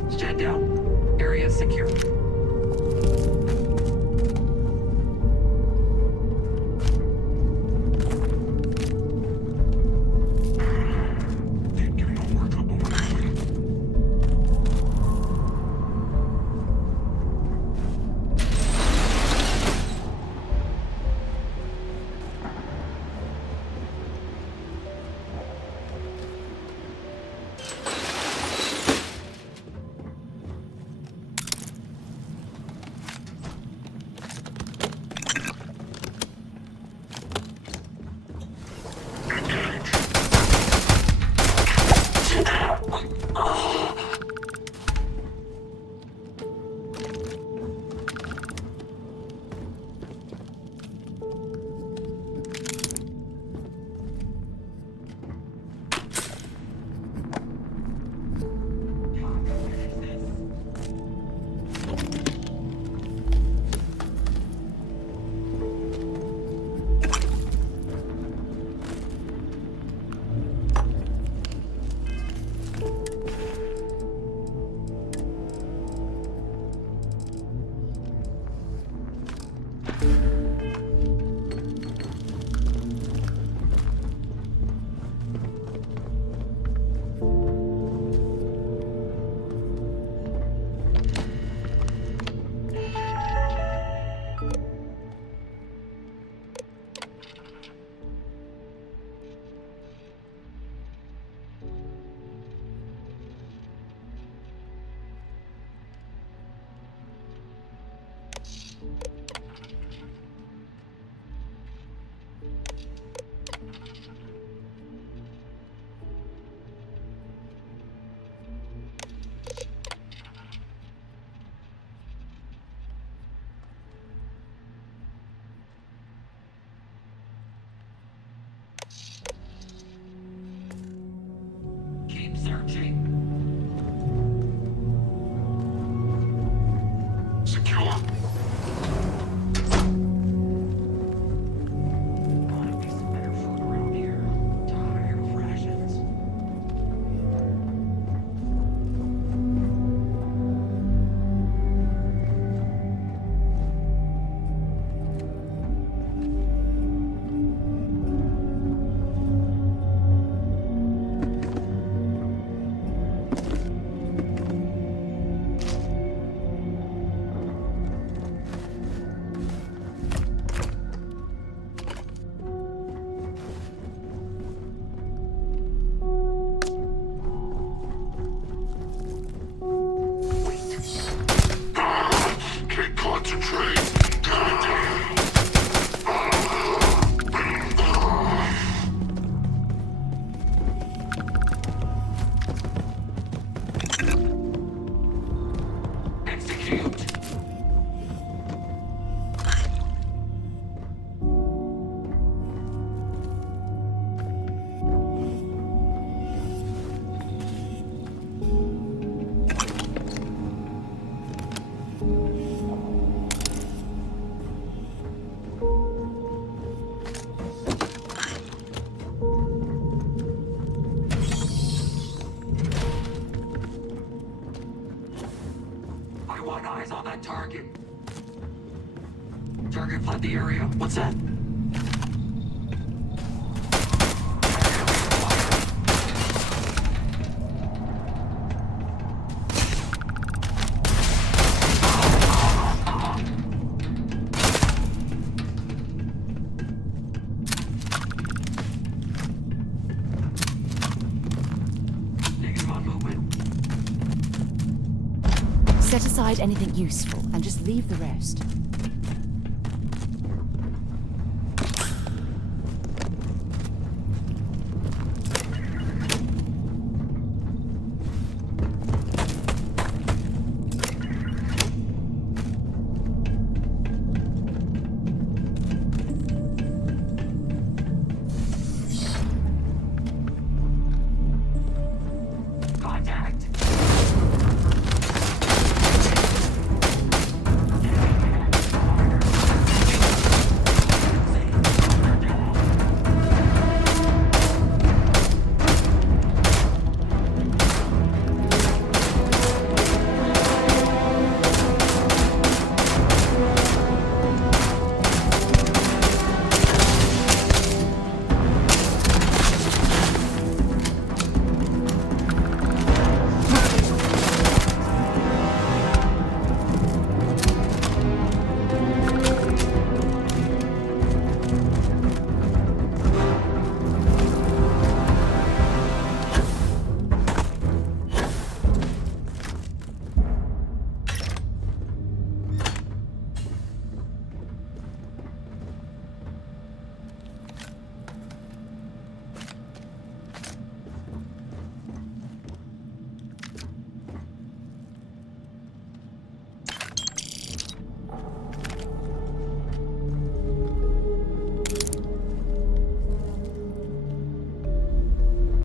Stand down. Area secure. Identified target. Target fled the area. What's that? Set aside anything useful and just leave the rest.